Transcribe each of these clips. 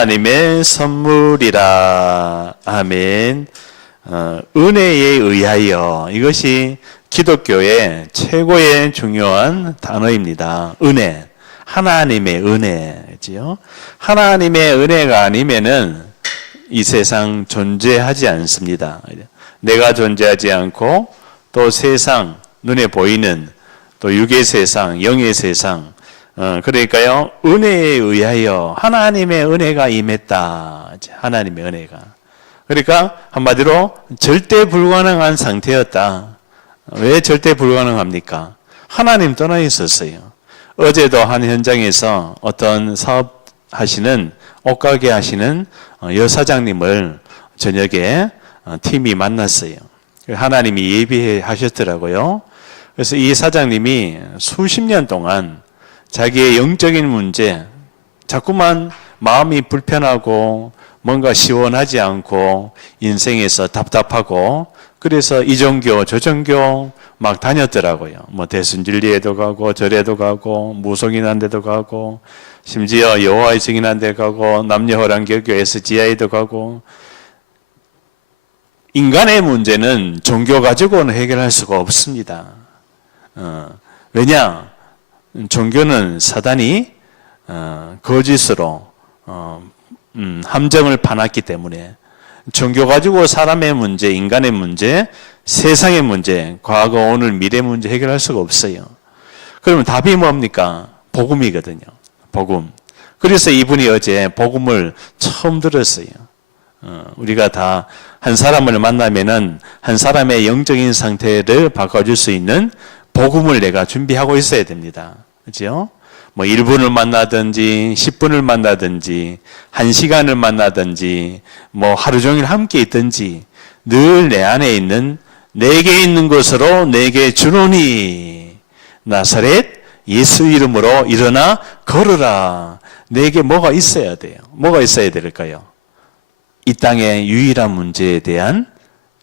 하나님의 선물이라. 아멘. 은혜에 의하여, 이것이 기독교의 최고의 중요한 단어입니다. 은혜, 하나님의 은혜지요. 하나님의 은혜가 아니면은 이 세상 존재하지 않습니다. 내가 존재하지 않고 또 세상, 눈에 보이는 또 육의 세상, 영의 세상, 그러니까요, 은혜에 의하여 하나님의 은혜가 임했다. 하나님의 은혜가. 그러니까 한마디로 절대 불가능한 상태였다. 왜 절대 불가능합니까? 하나님 떠나 있었어요. 어제도 한 현장에서 어떤 사업하시는, 옷가게 하시는 여사장님을 저녁에 팀이 만났어요. 하나님이 예비하셨더라고요. 그래서 이 사장님이 수십 년 동안 자기의 영적인 문제, 자꾸만 마음이 불편하고 뭔가 시원하지 않고 인생에서 답답하고, 그래서 이 종교 저 종교 막 다녔더라고요. 뭐 대순진리에도 가고 절에도 가고 무속인한 데도 가고 심지어 여호와의 증인한 데 가고 남녀호랑개교 SGI도 가고. 인간의 문제는 종교 가지고는 해결할 수가 없습니다. 왜냐? 종교는 사단이 거짓으로 함정을 파놨기 때문에 종교 가지고 사람의 문제, 인간의 문제, 세상의 문제, 과거, 오늘, 미래 문제 해결할 수가 없어요. 그러면 답이 뭡니까? 복음이거든요. 복음. 그래서 이분이 어제 복음을 처음 들었어요. 우리가 다 한 사람을 만나면은 한 사람의 영적인 상태를 바꿔줄 수 있는 복음을 내가 준비하고 있어야 됩니다. 그렇죠? 뭐 1분을 만나든지 10분을 만나든지 1시간을 만나든지 뭐 하루 종일 함께 있든지 늘 내 안에 있는, 내게 있는 것으로 내게 주노니 나사렛 예수 이름으로 일어나 걸어라. 내게 뭐가 있어야 돼요? 뭐가 있어야 될까요? 이 땅의 유일한 문제에 대한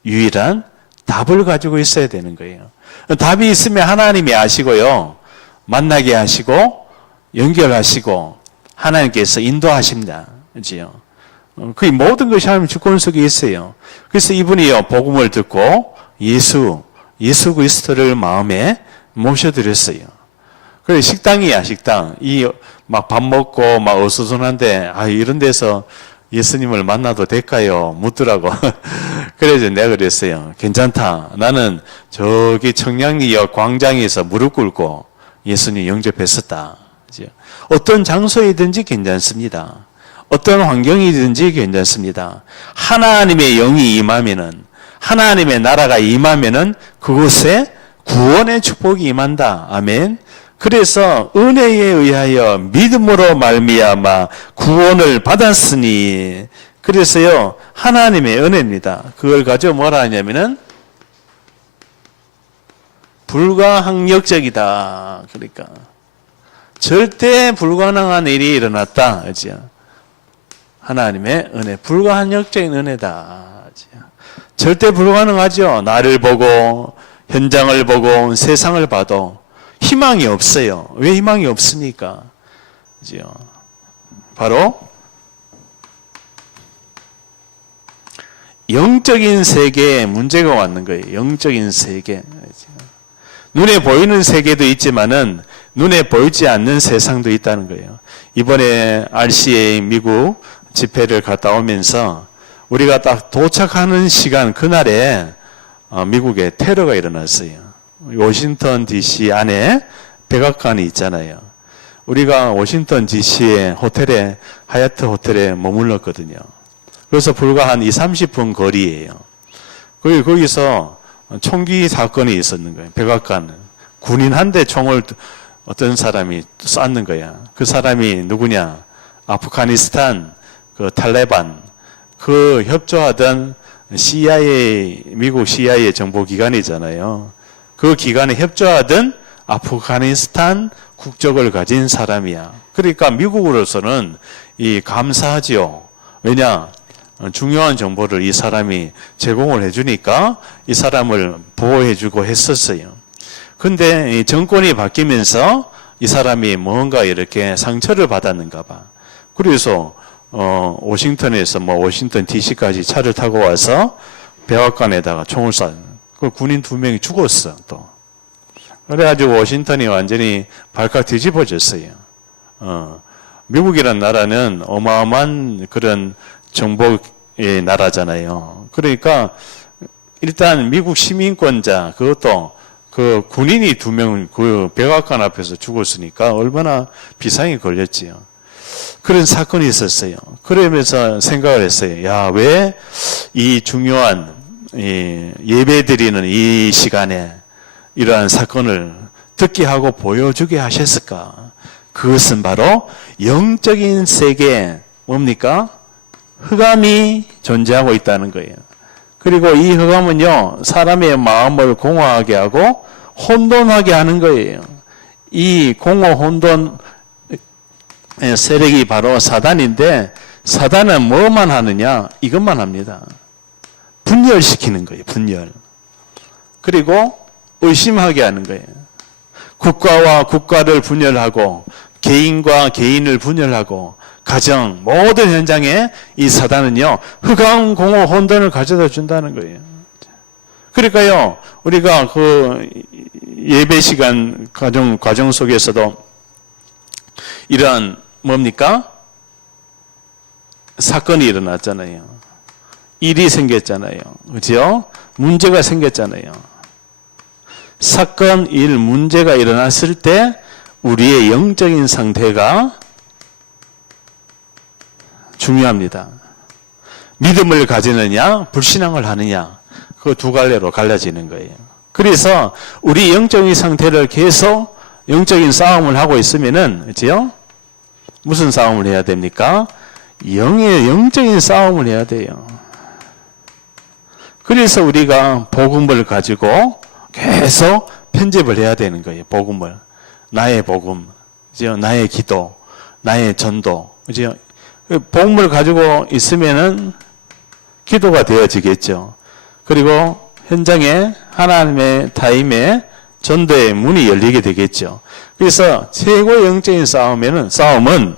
유일한 답을 가지고 있어야 되는 거예요. 답이 있으면 하나님이 아시고요, 만나게 하시고 연결하시고 하나님께서 인도하십니다. 그렇죠? 그 모든 것이 하나님 주권 속에 있어요. 그래서 이분이요, 복음을 듣고 예수 그리스도를 마음에 모셔드렸어요. 그래, 식당이야, 식당. 이 막 밥 먹고 막 어수선한데, 이런 데서 예수님을 만나도 될까요? 묻더라고. 그래서 내가 그랬어요. 괜찮다. 나는 저기 청량리역 광장에서 무릎 꿇고 예수님 영접했었다. 어떤 장소이든지 괜찮습니다. 어떤 환경이든지 괜찮습니다. 하나님의 영이 임하면은, 하나님의 나라가 임하면은 그곳에 구원의 축복이 임한다. 아멘. 그래서 은혜에 의하여 믿음으로 말미암아 구원을 받았으니, 그래서요, 하나님의 은혜입니다. 그걸 가지고 뭐라 하냐면은 불가항력적이다. 그러니까 절대 불가능한 일이 일어났다. 그죠? 하나님의 은혜, 불가항력적인 은혜다. 절대 불가능하죠. 나를 보고 현장을 보고 세상을 봐도 희망이 없어요. 왜 희망이 없습니까? 그죠? 바로 영적인 세계에 문제가 왔는 거예요. 영적인 세계. 눈에 보이는 세계도 있지만은 눈에 보이지 않는 세상도 있다는 거예요. 이번에 RCA 미국 집회를 갔다 오면서 우리가 딱 도착하는 시간, 그날에 미국에 테러가 일어났어요. 워싱턴 DC 안에 백악관이 있잖아요. 우리가 워싱턴 DC의 호텔에, 하얏트 호텔에 머물렀거든요. 그래서 불과 한 30분 거리예요. 거기서 총기 사건이 있었는 거예요. 백악관. 군인 한 대 총을 어떤 사람이 쐈는 거야. 그 사람이 누구냐? 아프가니스탄 그 탈레반, 그 협조하던 CIA, 미국 CIA 정보기관이잖아요. 그 기관에 협조하던 아프가니스탄 국적을 가진 사람이야. 그러니까 미국으로서는 이 감사하지요. 왜냐? 중요한 정보를 이 사람이 제공을 해주니까 이 사람을 보호해주고 했었어요. 근데 이 정권이 바뀌면서 이 사람이 뭔가 이렇게 상처를 받았는가 봐. 그래서 워싱턴에서 워싱턴 DC까지 차를 타고 와서 백악관에다가 총을 쏴. 그 군인 2명이 죽었어, 또. 그래가지고 워싱턴이 완전히 발칵 뒤집어졌어요. 미국이란 나라는 어마어마한 그런 정복의 나라잖아요. 그러니까 일단 미국 시민권자, 그것도 그 군인이 2명 그 백악관 앞에서 죽었으니까 얼마나 비상이 걸렸지요. 그런 사건이 있었어요. 그러면서 생각을 했어요. 야, 왜 이 중요한 예배 드리는 이 시간에 이러한 사건을 듣게 하고 보여주게 하셨을까? 그것은 바로 영적인 세계에 뭡니까? 흑암이 존재하고 있다는 거예요. 그리고 이 흑암은요, 사람의 마음을 공허하게 하고 혼돈하게 하는 거예요. 이 공허 혼돈 세력이 바로 사단인데, 사단은 뭐만 하느냐? 이것만 합니다. 분열시키는 거예요, 분열. 그리고 의심하게 하는 거예요. 국가와 국가를 분열하고, 개인과 개인을 분열하고, 가정, 모든 현장에 이 사단은요, 흑암, 공허, 혼돈을 가져다 준다는 거예요. 그러니까요, 우리가 그 예배 시간 과정 속에서도 이러한 뭡니까? 사건이 일어났잖아요. 일이 생겼잖아요. 그죠? 문제가 생겼잖아요. 사건, 일, 문제가 일어났을 때 우리의 영적인 상태가 중요합니다. 믿음을 가지느냐, 불신앙을 하느냐, 그 두 갈래로 갈라지는 거예요. 그래서 우리 영적인 상태를 계속 영적인 싸움을 하고 있으면은, 그죠? 무슨 싸움을 해야 됩니까? 영적인 싸움을 해야 돼요. 그래서 우리가 복음을 가지고 계속 편집을 해야 되는 거예요. 복음을. 나의 복음, 그죠? 나의 기도, 나의 전도, 그죠? 복음을 가지고 있으면은 기도가 되어지겠죠. 그리고 현장에 하나님의 타임에 전도의 문이 열리게 되겠죠. 그래서 최고의 영적인 싸움은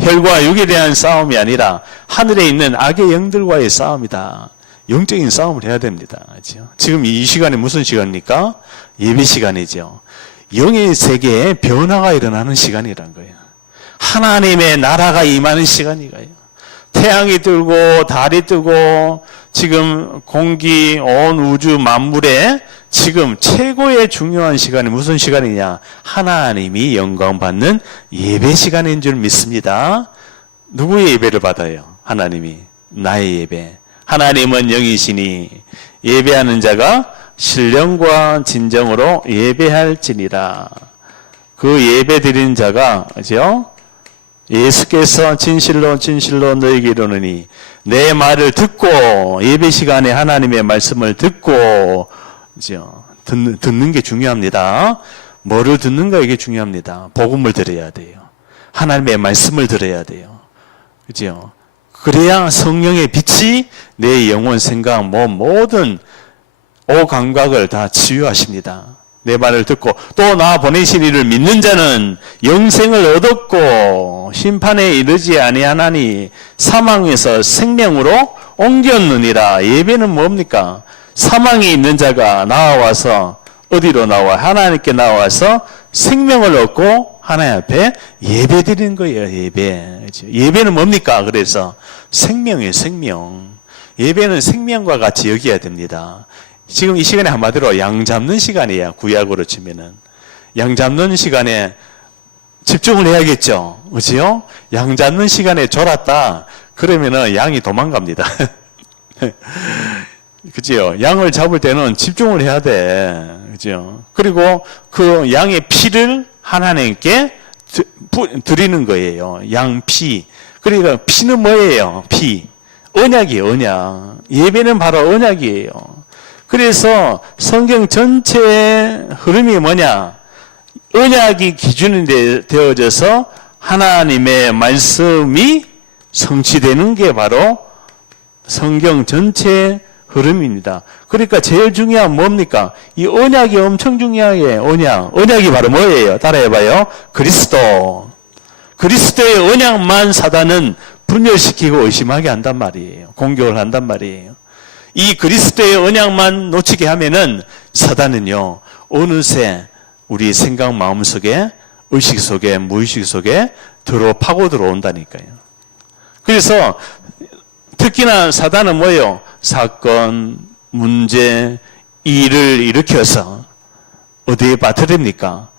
혈과 육에 대한 싸움이 아니라 하늘에 있는 악의 영들과의 싸움이다. 영적인 싸움을 해야 됩니다. 그렇죠? 지금 이 시간이 무슨 시간입니까? 예배 시간이죠. 영의 세계에 변화가 일어나는 시간이란 거예요. 하나님의 나라가 임하는 시간이에요. 태양이 뜨고 달이 뜨고 지금 공기 온 우주 만물에 지금 최고의 중요한 시간이 무슨 시간이냐? 하나님이 영광 받는 예배 시간인 줄 믿습니다. 누구의 예배를 받아요? 하나님이. 나의 예배. 하나님은 영이시니 예배하는 자가 신령과 진정으로 예배할지니라. 그 예배 드리는 자가, 그죠? 예수께서 진실로 진실로 너에게 이르노니 내 말을 듣고 예배 시간에 하나님의 말씀을 듣고, 그죠? 듣는 게 중요합니다. 뭐를 듣는가 이게 중요합니다. 복음을 들어야 돼요. 하나님의 말씀을 들어야 돼요. 그죠? 그래야 성령의 빛이 내 영혼, 생각, 몸 모든 오감각을 다 치유하십니다. 내 말을 듣고 또 나 보내신 이를 믿는 자는 영생을 얻었고 심판에 이르지 아니하나니 사망에서 생명으로 옮겼느니라. 예배는 뭡니까? 사망이 있는 자가 나와서 어디로 나와? 하나님께 나와서 생명을 얻고 하나님 앞에 예배 드리는 거예요. 예배. 예배는 뭡니까? 그래서 생명이에요. 생명. 예배는 생명과 같이 여겨야 됩니다. 지금 이 시간에 한마디로 양 잡는 시간이에요. 구약으로 치면은. 양 잡는 시간에 집중을 해야겠죠. 그렇죠? 양 잡는 시간에 졸았다. 그러면은 양이 도망갑니다. 그죠? 양을 잡을 때는 집중을 해야 돼. 그죠? 그리고 그 양의 피를 하나님께 드리는 거예요. 양 피. 그러니까 피는 뭐예요? 피. 언약이에요. 언약. 예배는 바로 언약이에요. 그래서 성경 전체의 흐름이 뭐냐? 언약이 기준이 되어져서 하나님의 말씀이 성취되는 게 바로 성경 전체의 흐름입니다. 그러니까 제일 중요한 뭡니까? 이 언약이 엄청 중요해요. 언약. 언약이 바로 뭐예요? 따라해봐요. 그리스도. 그리스도의 언약만 사단은 분열시키고 의심하게 한단 말이에요. 공격을 한단 말이에요. 이 그리스도의 언약만 놓치게 하면은 사단은요, 어느새 우리 생각 마음 속에, 의식 속에, 무의식 속에 파고 들어온다니까요. 그래서 특히나 사단은 뭐예요? 사건, 문제, 일을 일으켜서 어디에 빠뜨립니까?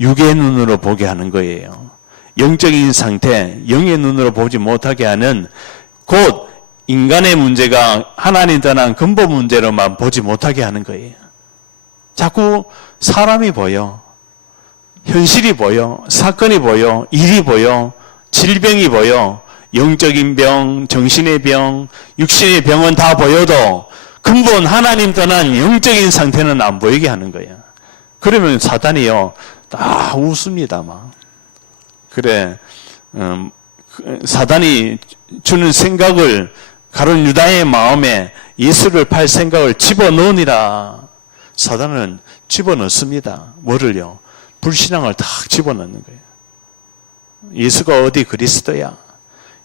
육의 눈으로 보게 하는 거예요. 영적인 상태, 영의 눈으로 보지 못하게 하는, 곧 인간의 문제가 하나님 떠난 근본 문제로만 보지 못하게 하는 거예요. 자꾸 사람이 보여, 현실이 보여, 사건이 보여, 일이 보여, 질병이 보여, 영적인 병, 정신의 병, 육신의 병은 다 보여도 근본 하나님 떠난 영적인 상태는 안 보이게 하는 거예요. 그러면 사단이요, 다 웃습니다, 막. 그래, 사단이 주는 생각을, 가룟 유다의 마음에 예수를 팔 생각을 집어넣으니라. 사단은 집어넣습니다. 뭐를요? 불신앙을 딱 집어넣는 거예요. 예수가 어디 그리스도야?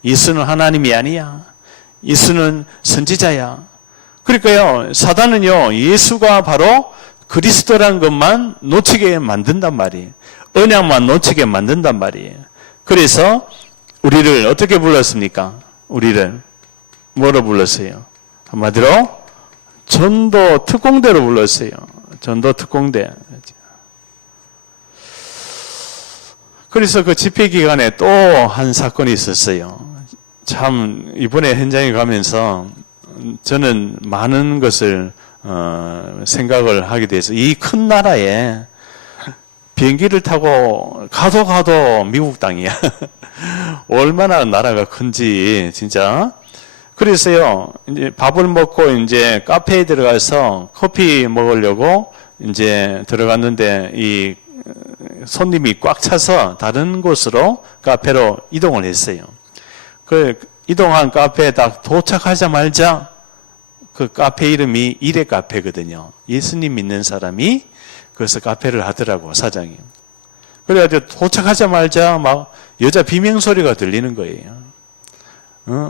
예수는 하나님이 아니야. 예수는 선지자야. 그러니까요, 사단은요, 예수가 바로 그리스도란 것만 놓치게 만든단 말이에요. 언약만 놓치게 만든단 말이에요. 그래서 우리를 어떻게 불렀습니까? 우리를 뭐로 불렀어요? 한마디로 전도 특공대로 불렀어요. 전도 특공대. 그래서 그 집회 기간에 또 한 사건이 있었어요. 참 이번에 현장에 가면서 저는 많은 것을 생각을 하게 돼서, 이 큰 나라에 비행기를 타고 가도 미국 땅이야. 얼마나 나라가 큰지 진짜. 그래서요, 이제 밥을 먹고 이제 카페에 들어가서 커피 먹으려고 이제 들어갔는데, 이 손님이 꽉 차서 다른 곳으로, 카페로 이동을 했어요. 그 이동한 카페에 딱 도착하자마자 그 카페 이름이 일의 카페거든요. 예수님 믿는 사람이 그래서 카페를 하더라고, 사장이. 그래가지고 도착하자마자 막 여자 비명소리가 들리는 거예요.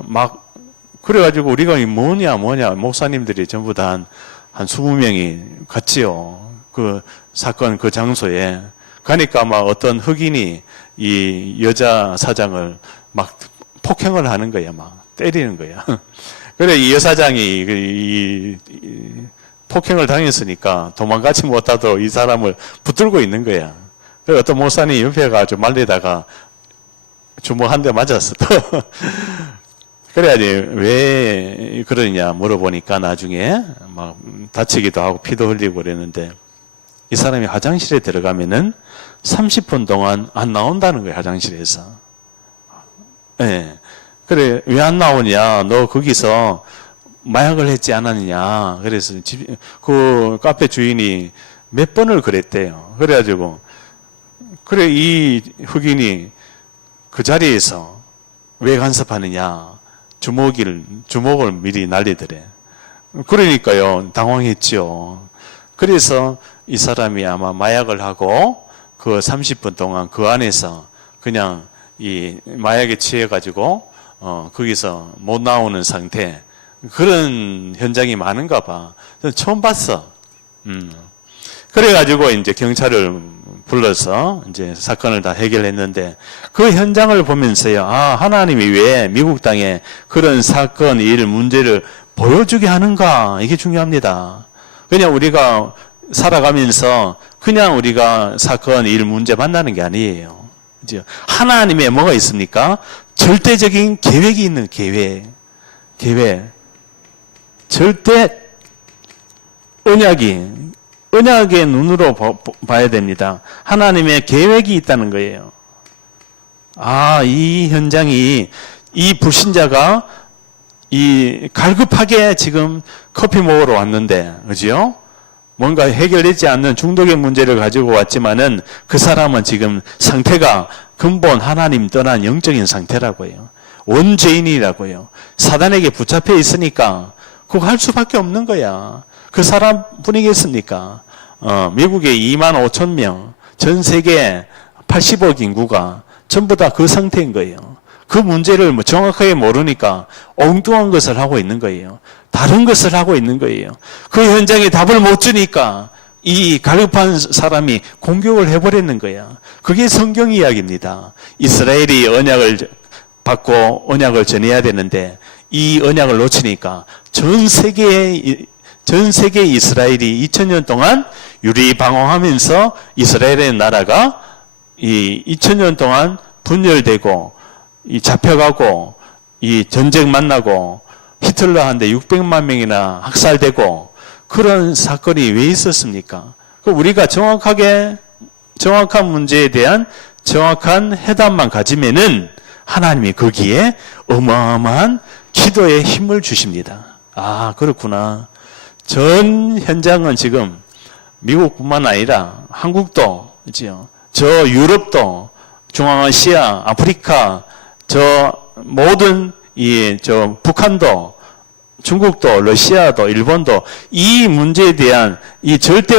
막, 그래가지고 우리가 뭐냐, 목사님들이 전부 다 한 20명이 갔지요. 그 사건 그 장소에. 가니까 막 어떤 흑인이 이 여자 사장을 막 폭행을 하는 거야, 막 때리는 거야. 그래, 이 여사장이 이 폭행을 당했으니까 도망가지 못하도록 이 사람을 붙들고 있는 거야. 그래, 어떤 목사님 옆에 가지고 말리다가 주먹 한 대 맞았어. 그래야지 왜 그러냐 물어보니까 나중에 막 다치기도 하고 피도 흘리고 그랬는데, 이 사람이 화장실에 들어가면은 30분 동안 안 나온다는 거예요, 화장실에서. 예. 네. 그래, 왜 안 나오냐? 너 거기서 마약을 했지 않았느냐? 그래서 그 카페 주인이 몇 번을 그랬대요. 그래가지고, 그래, 이 흑인이 그 자리에서 왜 간섭하느냐? 주먹을 미리 날리더래. 그러니까요, 당황했죠. 그래서 이 사람이 아마 마약을 하고 그 30분 동안 그 안에서 그냥 이 마약에 취해가지고 거기서 못 나오는 상태, 그런 현장이 많은가 봐. 저는 처음 봤어. 그래가지고 이제 경찰을 불러서 이제 사건을 다 해결했는데, 그 현장을 보면서요, 아, 하나님이 왜 미국 땅에 그런 사건, 일, 문제를 보여주게 하는가, 이게 중요합니다. 그냥 우리가 살아가면서 그냥 우리가 사건, 일, 문제 만나는 게 아니에요. 이제 하나님의 뭐가 있습니까? 절대적인 계획이 있는 계획. 절대 언약의 눈으로 봐야 됩니다. 하나님의 계획이 있다는 거예요. 아, 이 현장이, 이 불신자가 갈급하게 지금 커피 먹으러 왔는데, 그죠? 뭔가 해결되지 않는 중독의 문제를 가지고 왔지만은 그 사람은 지금 상태가 근본 하나님 떠난 영적인 상태라고요. 원죄인이라고요. 사단에게 붙잡혀 있으니까 그거 할 수밖에 없는 거야. 그 사람 뿐이겠습니까? 미국에 2만 5천 명, 전 세계 80억 인구가 전부 다 그 상태인 거예요. 그 문제를 정확하게 모르니까 엉뚱한 것을 하고 있는 거예요. 다른 것을 하고 있는 거예요. 그 현장에 답을 못 주니까 이 갈급한 사람이 공격을 해버리는 거야. 그게 성경 이야기입니다. 이스라엘이 언약을 받고 언약을 전해야 되는데 이 언약을 놓치니까 전 세계 이스라엘이 2000년 동안 유리방황하면서 이스라엘의 나라가 이 2000년 동안 분열되고 이 잡혀가고 이 전쟁 만나고 히틀러한테 600만 명이나 학살되고 그런 사건이 왜 있었습니까? 우리가 정확한 문제에 대한 정확한 해답만 가지면은 하나님이 거기에 어마어마한 기도의 힘을 주십니다. 아, 그렇구나. 전 현장은 지금 미국뿐만 아니라 한국도, 그죠? 저 유럽도, 중앙아시아, 아프리카, 저 모든 저 북한도, 중국도, 러시아도, 일본도 이 문제에 대한 이 절대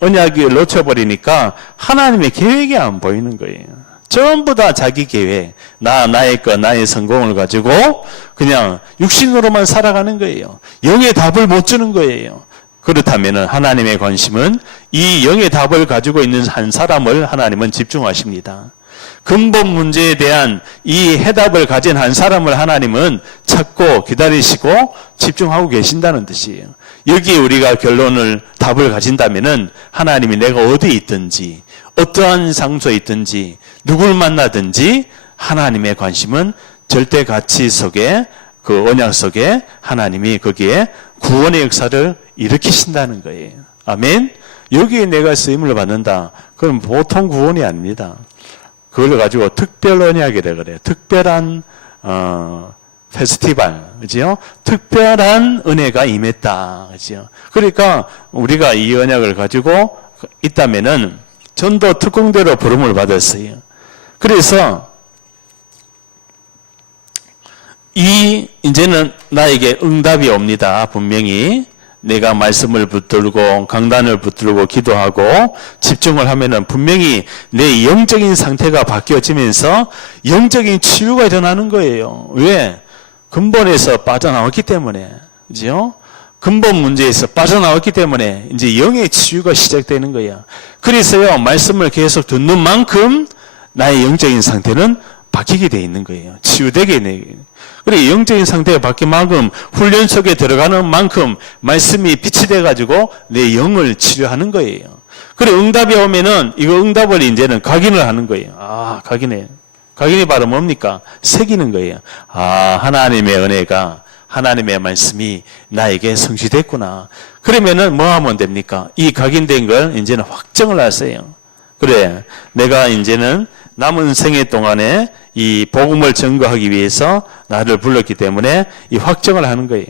언약을 놓쳐버리니까 하나님의 계획이 안 보이는 거예요. 전부 다 자기 계획, 나의 것, 나의 성공을 가지고 그냥 육신으로만 살아가는 거예요. 영의 답을 못 주는 거예요. 그렇다면 하나님의 관심은 이 영의 답을 가지고 있는 한 사람을 하나님은 집중하십니다. 근본 문제에 대한 이 해답을 가진 한 사람을 하나님은 찾고 기다리시고 집중하고 계신다는 뜻이에요. 여기에 우리가 답을 가진다면은 하나님이 내가 어디에 있든지 어떠한 장소에 있든지 누굴 만나든지 하나님의 관심은 절대 가치 속에 그 언약 속에 하나님이 거기에 구원의 역사를 일으키신다는 거예요. 아멘. 여기에 내가 쓰임을 받는다. 그럼 보통 구원이 아닙니다. 그걸 가지고 특별 언약이라 그래요. 특별한 페스티벌, 그죠? 특별한 은혜가 임했다, 그죠? 그러니까 우리가 이 언약을 가지고 있다면은 전도 특공대로 부름을 받았어요. 그래서 이제는 나에게 응답이 옵니다. 분명히 내가 말씀을 붙들고 강단을 붙들고 기도하고 집중을 하면은 분명히 내 영적인 상태가 바뀌어지면서 영적인 치유가 일어나는 거예요. 왜? 근본에서 빠져나왔기 때문에, 그죠? 근본 문제에서 빠져나왔기 때문에 이제 영의 치유가 시작되는 거야. 그래서요, 말씀을 계속 듣는 만큼 나의 영적인 상태는 바뀌게 돼 있는 거예요. 치유되게 되는 거예요. 그리고 영적인 상태가 바뀐 만큼 훈련 속에 들어가는 만큼 말씀이 빛이 돼가지고 내 영을 치료하는 거예요. 그리고 응답이 오면은 이거 응답을 이제는 각인을 하는 거예요. 아, 각인이 바로 뭡니까? 새기는 거예요. 아, 하나님의 은혜가, 하나님의 말씀이 나에게 성취됐구나. 그러면은 뭐 하면 됩니까? 이 각인된 걸 이제는 확정을 하세요. 그래, 내가 이제는 남은 생애 동안에 이 복음을 증거하기 위해서 나를 불렀기 때문에 이 확정을 하는 거예요.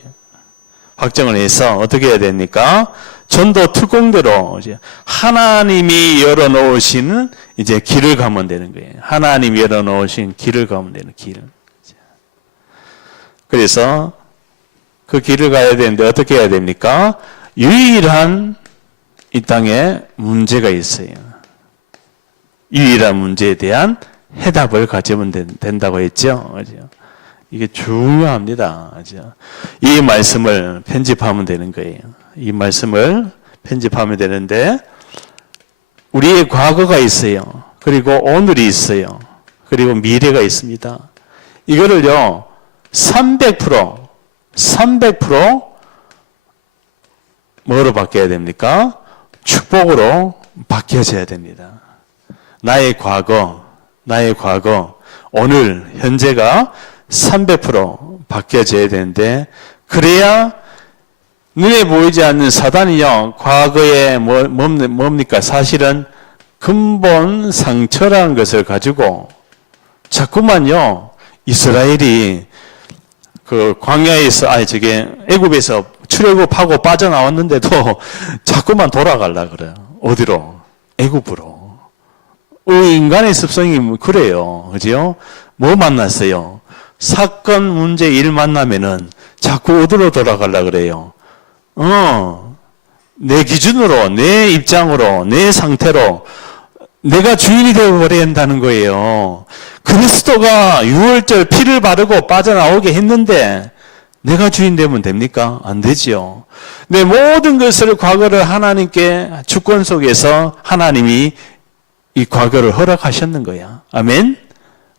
확정을 해서 어떻게 해야 됩니까? 전도 특공대로 하나님이 열어놓으신 이제 길을 가면 되는 거예요. 하나님이 열어놓으신 길을 가면 되는 길. 그래서 그 길을 가야 되는데 어떻게 해야 됩니까? 유일한 이 땅에 문제가 있어요. 유일한 문제에 대한 해답을 가지면 된다고 했죠. 이게 중요합니다. 이 말씀을 편집하면 되는 거예요. 이 말씀을 편집하면 되는데 우리의 과거가 있어요. 그리고 오늘이 있어요. 그리고 미래가 있습니다. 이거를요 300% 뭐로 바뀌어야 됩니까? 축복으로 바뀌어져야 됩니다. 나의 과거, 오늘, 현재가 300% 바뀌어져야 되는데, 그래야 눈에 보이지 않는 사단이요, 과거에 뭡니까? 사실은 근본 상처라는 것을 가지고 자꾸만요, 이스라엘이 그 광야에서, 애굽에서 출애굽하고 빠져나왔는데도 자꾸만 돌아가려고 그래요. 어디로? 애굽으로. 인간의 습성이 그래요. 그죠? 뭐 만났어요? 사건, 문제, 일 만나면은 자꾸 어디로 돌아가려고 그래요? 내 기준으로, 내 입장으로, 내 상태로, 내가 주인이 되어버려야 한다는 거예요. 그리스도가 유월절 피를 바르고 빠져나오게 했는데 내가 주인 되면 됩니까? 안 되지요. 내 모든 것을 과거를 하나님께 주권 속에서 하나님이 이 과거를 허락하셨는 거야. 아멘?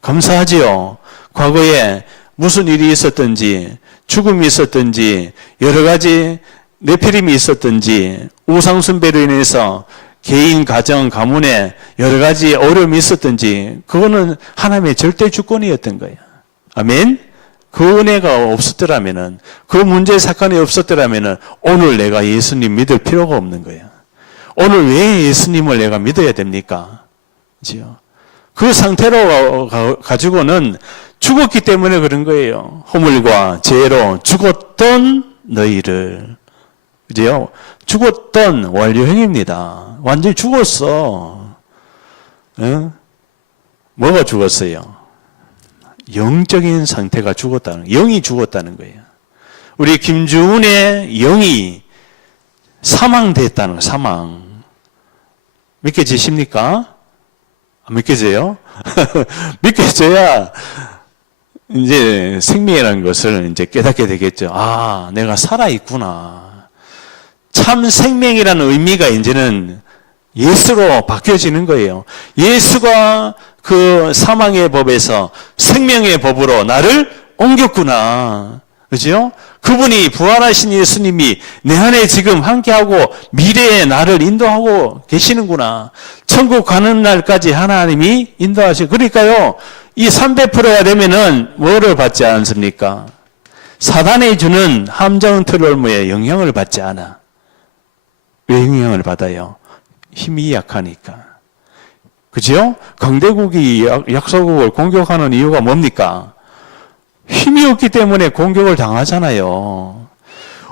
감사하지요. 과거에 무슨 일이 있었든지 죽음이 있었든지 여러 가지 내피림이 있었든지 우상숭배로 인해서 개인, 가정, 가문에 여러 가지 어려움이 있었든지 그거는 하나님의 절대 주권이었던 거예요. 아멘? 그 은혜가 없었더라면은 그 문제 사건이 없었더라면은 오늘 내가 예수님 믿을 필요가 없는 거예요. 오늘 왜 예수님을 내가 믿어야 됩니까? 그죠? 그 상태로 가지고는 죽었기 때문에 그런 거예요. 허물과 죄로 죽었던 너희를. 그죠? 죽었던 완료형입니다. 완전히 죽었어. 응? 뭐가 죽었어요? 영적인 상태가 죽었다는, 영이 죽었다는 거예요. 우리 김주훈의 영이 사망됐다는 거예요, 사망. 믿겨지십니까? 안 믿겨져요? 믿겨져야 이제 생명이라는 것을 이제 깨닫게 되겠죠. 아, 내가 살아있구나. 참 생명이라는 의미가 이제는 예수로 바뀌어지는 거예요. 예수가 그 사망의 법에서 생명의 법으로 나를 옮겼구나. 그죠? 그분이 부활하신 예수님이 내 안에 지금 함께하고 미래에 나를 인도하고 계시는구나. 천국 가는 날까지 하나님이 인도하시고. 그러니까요, 이 300%가 되면은 뭐를 받지 않습니까? 사단이 주는 함정 트롤무에 영향을 받지 않아. 왜 영향을 받아요? 힘이 약하니까. 그죠? 강대국이 약소국을 공격하는 이유가 뭡니까? 힘이 없기 때문에 공격을 당하잖아요.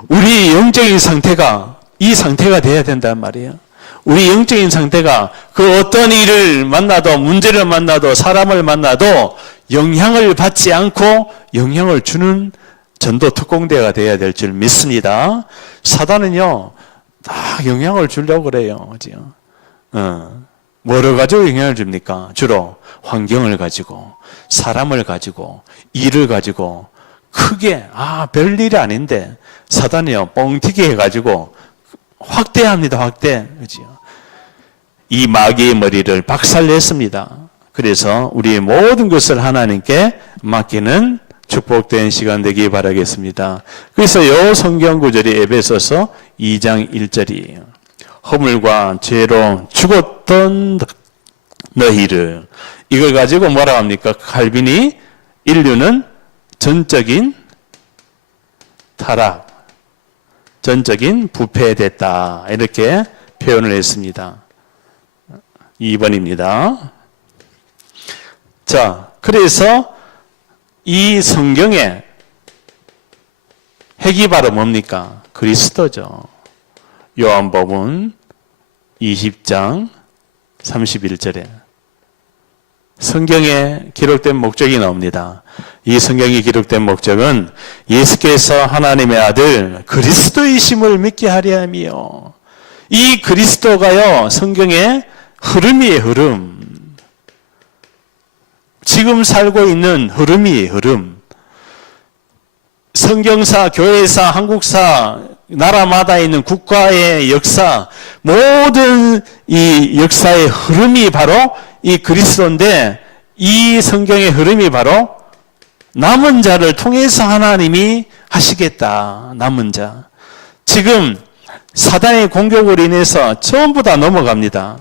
우리 영적인 상태가 이 상태가 돼야 된단 말이에요. 우리 영적인 상태가 그 어떤 일을 만나도 문제를 만나도 사람을 만나도 영향을 받지 않고 영향을 주는 전도 특공대가 돼야 될 줄 믿습니다. 사단은요 다 영향을 주려고 그래요. 그죠? 뭐를 가지고 영향을 줍니까? 주로 환경을 가지고 사람을 가지고 일을 가지고 크게 별일이 아닌데 사단이요 뻥튀기 해가지고 확대합니다. 확대. 그죠? 이 마귀의 머리를 박살냈습니다. 그래서 우리의 모든 것을 하나님께 맡기는 축복된 시간 되기 바라겠습니다. 그래서 이 성경 구절이 에베소서 2장 1절이에요. 허물과 죄로 죽었던 너희를, 이걸 가지고 뭐라 합니까? 칼빈이 인류는 전적인 타락, 전적인 부패됐다, 이렇게 표현을 했습니다. 2번입니다. 자, 그래서 이 성경의 핵이 바로 뭡니까? 그리스도죠. 요한복음 20장 31절에 성경에 기록된 목적이 나옵니다. 이 성경이 기록된 목적은 예수께서 하나님의 아들 그리스도이심을 믿게 하려 함이요. 이 그리스도가요, 성경의 흐름이에요, 흐름. 지금 살고 있는 흐름이에요, 흐름. 성경사, 교회사, 한국사, 나라마다 있는 국가의 역사, 모든 이 역사의 흐름이 바로 이 그리스도인데, 이 성경의 흐름이 바로 남은 자를 통해서 하나님이 하시겠다. 남은 자. 지금 사단의 공격으로 인해서 전부 다 넘어갑니다.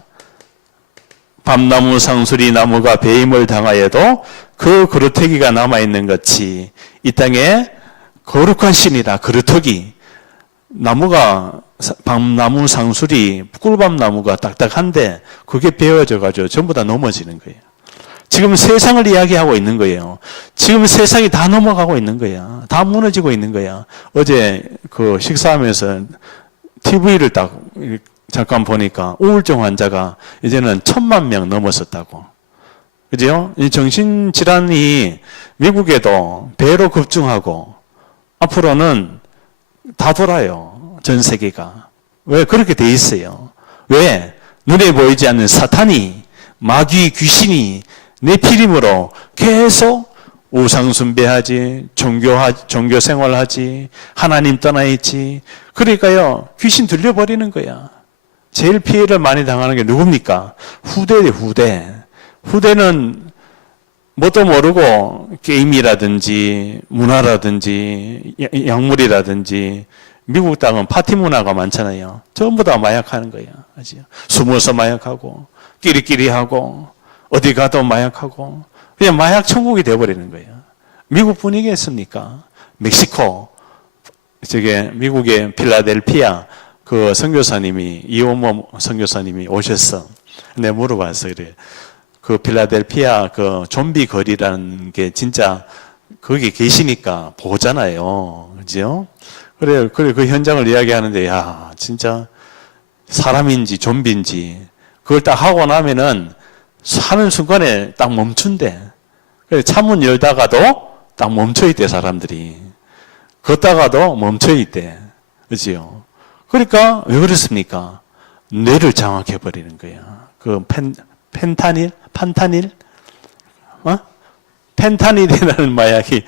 밤나무 상수리 나무가 배임을 당하여도 그 그루터기가 남아있는 것이 이 땅에 거룩한 신이다. 그루터기. 나무가 밤나무 상수리 꿀밤나무가 딱딱한데 그게 베어져가지고 전부 다 넘어지는 거예요. 지금 세상을 이야기하고 있는 거예요. 지금 세상이 다 넘어가고 있는 거야. 다 무너지고 있는 거야. 어제 그 식사하면서 TV를 딱 잠깐 보니까 우울증 환자가 이제는 1,000,000명 넘었었다고. 그죠? 이 정신질환이 미국에도 배로 급증하고 앞으로는 다 돌아요. 전 세계가. 왜 그렇게 돼 있어요? 왜? 눈에 보이지 않는 사탄이 마귀 귀신이 네피림으로 계속 우상 숭배하지, 종교 생활하지, 하나님 떠나 있지. 그러니까요, 귀신 들려버리는 거야. 제일 피해를 많이 당하는 게 누굽니까? 후대예요, 후대. 후대는 뭣도 모르고 게임이라든지 문화라든지 약물이라든지, 미국 땅은 파티 문화가 많잖아요. 전부 다 마약하는 거예요. 숨어서 마약하고 끼리끼리 하고 어디 가도 마약하고 그냥 마약 천국이 되어버리는 거예요. 미국 분위기였습니까? 멕시코, 미국의 필라델피아 그 선교사님이, 이호모 선교사님이 오셨어. 내가 물어봤어. 그래. 그 필라델피아 그 좀비 거리라는 게 진짜 거기 계시니까 보잖아요. 그죠? 그래, 그 현장을 이야기하는데, 야, 진짜 사람인지 좀비인지 그걸 딱 하고 나면은 하는 순간에 딱 멈춘대. 그래, 창문 열다가도 딱 멈춰있대, 사람들이. 걷다가도 멈춰있대. 그지요? 그러니까, 왜 그렇습니까? 뇌를 장악해버리는 거야. 그 판타닐? 펜타닐이라는 마약이.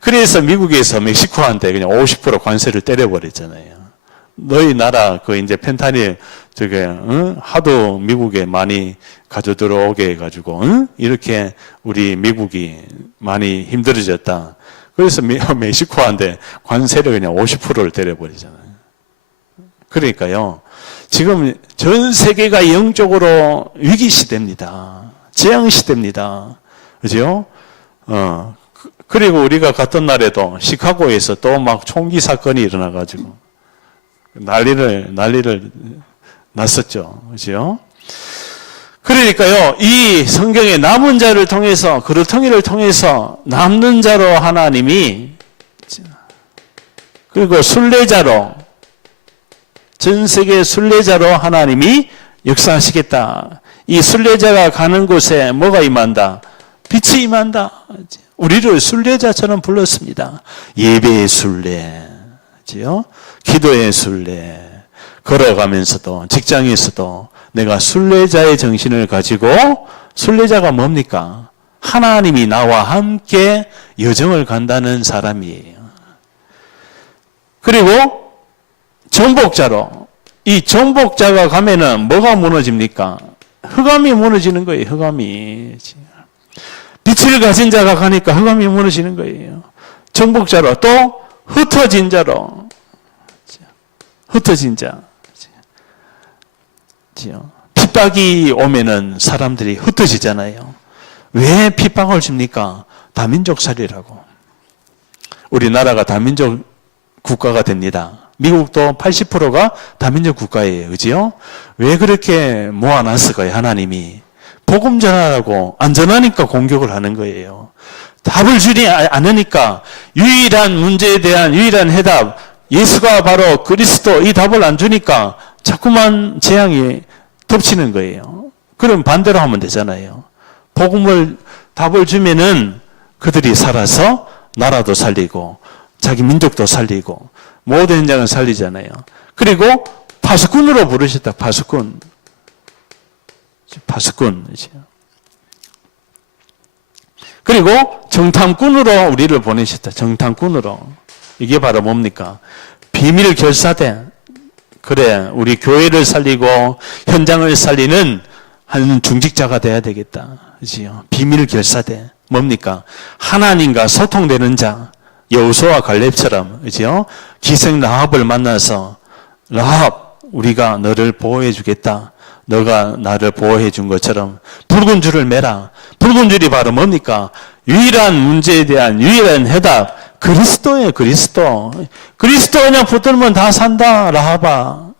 그래서 미국에서 멕시코한테 그냥 50% 관세를 때려버렸잖아요. 너희 나라 그 이제 펜타닐 하도 미국에 많이 가져 들어오게 해가지고 이렇게 우리 미국이 많이 힘들어졌다. 그래서 멕시코한테 관세를 그냥 50%를 때려버리잖아요. 그러니까요, 지금 전 세계가 영적으로 위기 시대입니다. 재앙 시대입니다. 그죠? 그리고 우리가 갔던 날에도 시카고에서 또 막 총기 사건이 일어나가지고 난리를 났었죠. 그죠? 그러니까요, 이 성경의 남은 자를 통해서, 그루터기를 통해서 남는 자로 하나님이, 그리고 순례자로, 전 세계 순례자로 하나님이 역사하시겠다. 이 순례자가 가는 곳에 뭐가 임한다? 빛이 임한다. 우리를 순례자처럼 불렀습니다. 예배의 순례, 기도의 순례, 걸어가면서도 직장에서도 내가 순례자의 정신을 가지고, 순례자가 뭡니까? 하나님이 나와 함께 여정을 간다는 사람이에요. 그리고 정복자로, 이 정복자가 가면은 뭐가 무너집니까? 흑암이 무너지는 거예요. 흑암이. 빛을 가진 자가 가니까 흑암이 무너지는 거예요. 정복자로, 또 흩어진 자로, 흩어진 자. 핍박이 오면은 사람들이 흩어지잖아요. 왜 핍박을 줍니까? 다민족 살이라고. 우리나라가 다민족 국가가 됩니다. 미국도 80%가 다민족 국가예요. 그지요? 왜 그렇게 모아놨을까요? 하나님이. 복음 전하라고, 안 전하니까 공격을 하는 거예요. 답을 주지 않으니까, 유일한 문제에 대한 유일한 해답, 예수가 바로 그리스도, 이 답을 안 주니까 자꾸만 재앙이 덮치는 거예요. 그럼 반대로 하면 되잖아요. 복음을, 답을 주면은 그들이 살아서 나라도 살리고 자기 민족도 살리고 모든 현장을 살리잖아요. 그리고 파수꾼으로 부르셨다. 파수꾼. 그리고 정탐꾼으로 우리를 보내셨다. 정탐꾼으로. 이게 바로 뭡니까? 비밀 결사대. 그래, 우리 교회를 살리고 현장을 살리는 한 중직자가 돼야 되겠다. 그지요? 비밀 결사대. 뭡니까? 하나님과 소통되는 자. 여호수아와 갈렙처럼, 그지요? 기생 라합을 만나서, 라합, 우리가 너를 보호해 주겠다. 너가 나를 보호해 준 것처럼 붉은 줄을 매라. 붉은 줄이 바로 뭡니까? 유일한 문제에 대한 유일한 해답. 그리스도예요, 그리스도. 그리스도 그냥 붙들면 다 산다, 라합아.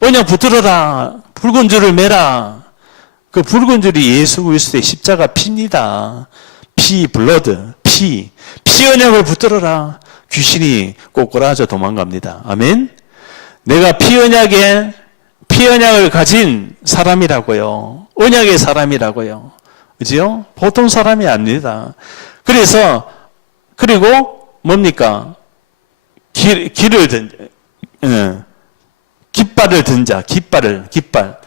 그냥 붙들어라. 붉은 줄을 매라. 그 붉은 줄이 예수 그리스도의 십자가 피입니다. 피, 블러드, 피. 피 언약을 붙들어라. 귀신이 꼬꾸라져 도망갑니다. 아멘? 내가 피 언약을 가진 사람이라고요. 언약의 사람이라고요. 그지요? 보통 사람이 아닙니다. 그리고 뭡니까? 깃발을 든 자, 깃발.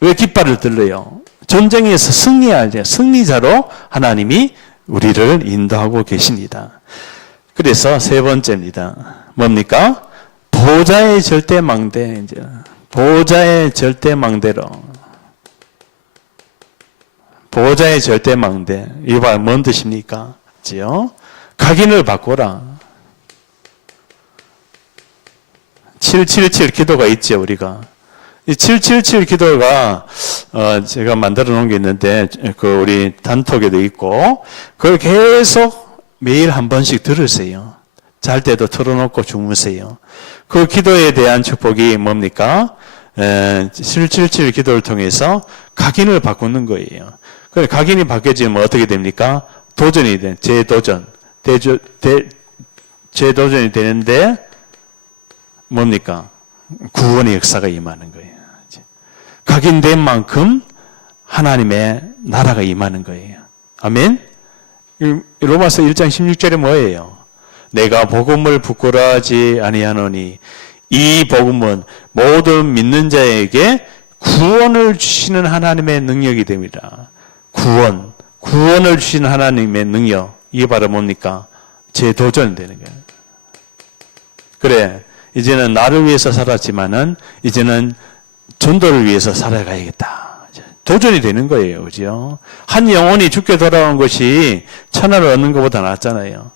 왜 깃발을 들래요? 전쟁에서 승리할 때 승리자로 하나님이 우리를 인도하고 계십니다. 그래서 세 번째입니다. 뭡니까? 보좌의 절대망대. 이제 보좌의 절대망대로. 보좌의 절대망대. 이거 뭔 뜻입니까? 지요? 각인을 바꾸라. 777 기도가 있죠, 우리가. 이 777 기도가 제가 만들어 놓은 게 있는데 그 우리 단톡에도 있고 그걸 계속 매일 한 번씩 들으세요. 잘 때도 틀어놓고 주무세요. 그 기도에 대한 축복이 뭡니까? 777 기도를 통해서 각인을 바꾸는 거예요. 그래 각인이 바뀌어지면 어떻게 됩니까? 도전이 돼. 재도전. 재도전이 되는데 뭡니까? 구원의 역사가 임하는 거예요. 각인된 만큼 하나님의 나라가 임하는 거예요. 아멘? 로마서 1장 16절에 뭐예요? 내가 복음을 부끄러워하지 아니하노니 이 복음은 모든 믿는 자에게 구원을 주시는 하나님의 능력이 됩니다. 구원을 주시는 하나님의 능력. 이게 바로 뭡니까? 재도전이 되는 거예요. 그래, 이제는 나를 위해서 살았지만은 이제는 전도를 위해서 살아가야겠다. 도전이 되는 거예요. 그죠? 한 영혼이 죽게 돌아온 것이 천하를 얻는 것보다 낫잖아요.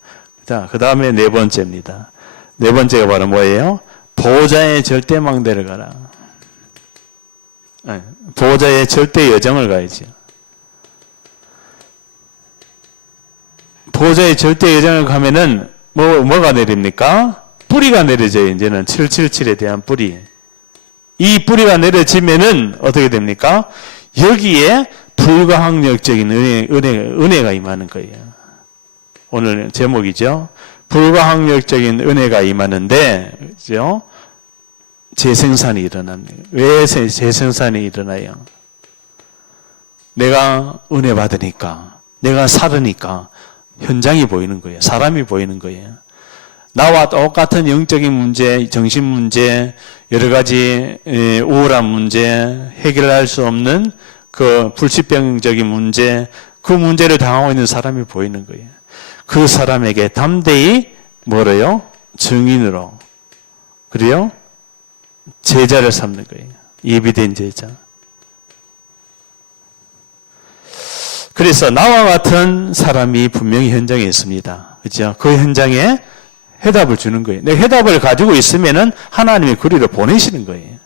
자, 그 다음에 네 번째입니다. 네 번째가 바로 뭐예요? 보호자의 절대망대를 가라. 보호자의 절대 여정을 가야죠. 보호자의 절대 여정을 가면은 뭐가 내립니까? 뿌리가 내려져요. 이제는 777에 대한 뿌리. 이 뿌리가 내려지면은 어떻게 됩니까? 여기에 불가항력적인 은혜가 임하는 거예요. 오늘 제목이죠. 불가항력적인 은혜가 임하는데, 그죠? 재생산이 일어납니다. 왜 재생산이 일어나요? 내가 은혜 받으니까, 내가 살으니까 현장이 보이는 거예요. 사람이 보이는 거예요. 나와 똑같은 영적인 문제, 정신 문제, 여러 가지 우울한 문제, 해결할 수 없는 그 불치병적인 문제, 그 문제를 당하고 있는 사람이 보이는 거예요. 그 사람에게 담대히 뭐래요? 증인으로. 그래요? 제자를 삼는 거예요. 예비된 제자. 그래서 나와 같은 사람이 분명히 현장에 있습니다. 그죠? 그 현장에 해답을 주는 거예요. 내 해답을 가지고 있으면은 하나님이 그리로 보내시는 거예요.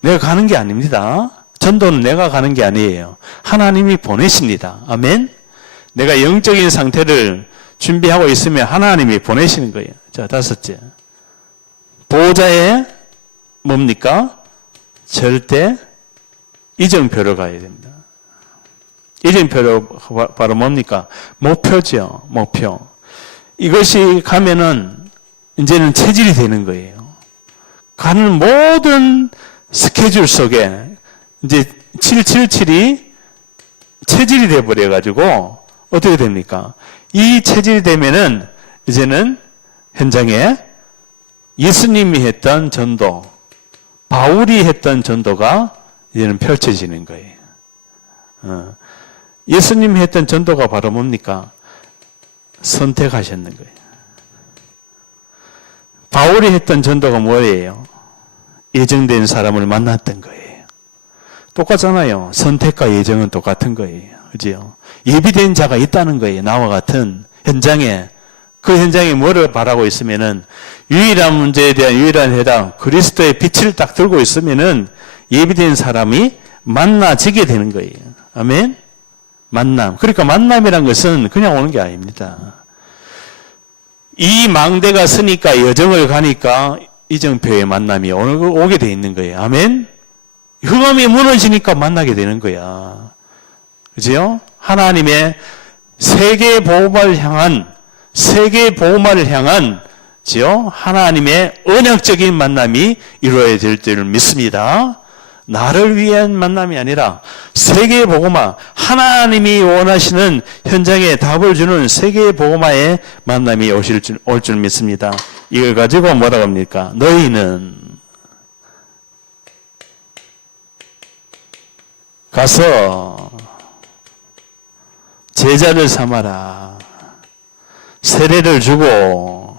내가 가는 게 아닙니다. 전도는 내가 가는 게 아니에요. 하나님이 보내십니다. 아멘. 내가 영적인 상태를 준비하고 있으면 하나님이 보내시는 거예요. 자, 다섯째. 보호자의 뭡니까? 절대 이정표로 가야 됩니다. 이정표로 바로 뭡니까? 목표죠. 목표. 이것이 가면은 이제는 체질이 되는 거예요. 가는 모든 스케줄 속에 이제 777이 체질이 돼버려가지고 어떻게 됩니까? 이 체질이 되면은 이제는 현장에 예수님이 했던 전도, 바울이 했던 전도가 이제는 펼쳐지는 거예요. 예수님이 했던 전도가 바로 뭡니까? 선택하셨는 거예요. 바울이 했던 전도가 뭐예요? 예정된 사람을 만났던 거예요. 똑같잖아요. 선택과 예정은 똑같은 거예요. 그죠? 예비된 자가 있다는 거예요. 나와 같은 현장에. 그 현장에 뭐를 바라고 있으면은 유일한 문제에 대한 유일한 해답, 그리스도의 빛을 딱 들고 있으면은 예비된 사람이 만나지게 되는 거예요. 아멘? 만남. 그러니까 만남이란 것은 그냥 오는 게 아닙니다. 이 망대가 서니까 여정을 가니까 이정표의 만남이 오게 돼 있는 거예요. 아멘? 흑암이 무너지니까 만나게 되는 거야. 그죠? 하나님의 세계 복음을 향한 지요? 하나님의 언약적인 만남이 이루어질 줄 믿습니다. 나를 위한 만남이 아니라 세계 복음화, 하나님이 원하시는 현장에 답을 주는 세계 복음화의 만남이 올 줄 믿습니다. 이걸 가지고 뭐라고 합니까? 너희는 가서 제자를 삼아라. 세례를 주고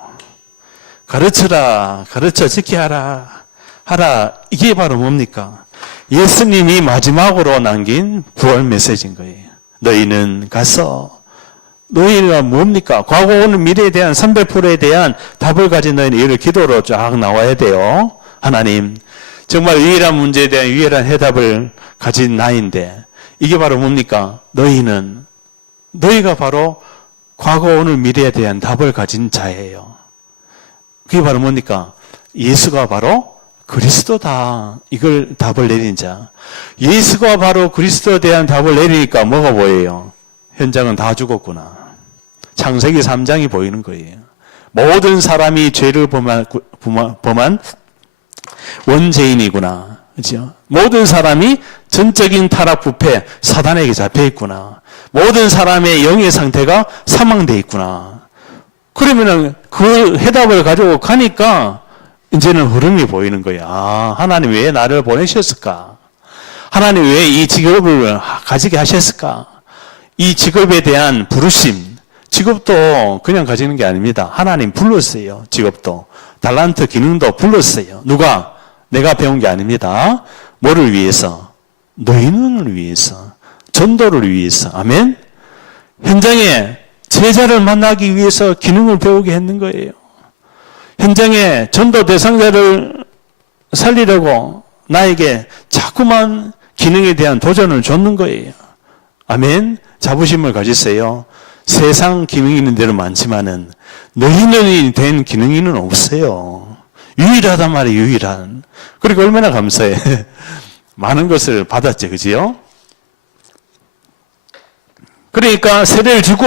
가르쳐라. 가르쳐 지게 하라. 이게 바로 뭡니까? 예수님이 마지막으로 남긴 부활 메시지인 거예요. 너희는 가서, 너희가 뭡니까? 과거, 오늘, 미래에 대한 300%에 대한 답을 가진 너희는 이를 기도로 쫙 나와야 돼요. 하나님, 정말 유일한 문제에 대한 유일한 해답을 가진 나인데, 이게 바로 뭡니까? 너희가 바로 과거, 오늘, 미래에 대한 답을 가진 자예요. 그게 바로 뭡니까? 예수가 바로 그리스도다. 이걸 답을 내린 자. 예수가 바로 그리스도에 대한 답을 내리니까 뭐가 보여요? 현장은 다 죽었구나. 창세기 3장이 보이는 거예요. 모든 사람이 죄를 범한 원죄인이구나. 그렇죠? 모든 사람이 전적인 타락 부패 사단에게 잡혀 있구나. 모든 사람의 영의 상태가 사망되어 있구나. 그러면은 그 해답을 가지고 가니까 이제는 흐름이 보이는 거야. 아, 하나님 왜 나를 보내셨을까? 하나님 왜 이 직업을 가지게 하셨을까? 이 직업에 대한 부르심, 직업도 그냥 가지는 게 아닙니다. 하나님 불렀어요. 직업도. 달란트 기능도 불렀어요. 누가? 내가 배운 게 아닙니다. 뭐를 위해서? 너희 눈을 위해서. 전도를 위해서. 아멘? 현장에 제자를 만나기 위해서 기능을 배우게 했는 거예요. 현장에 전도 대상자를 살리려고 나에게 자꾸만 기능에 대한 도전을 줬는 거예요. 아멘. 자부심을 가지세요. 세상 기능이 있는 데는 많지만은 너희는 된 기능이는 없어요. 유일하단 말이에요. 유일한. 그리고 얼마나 감사해. 많은 것을 받았죠. 그지요? 그러니까 세례를 주고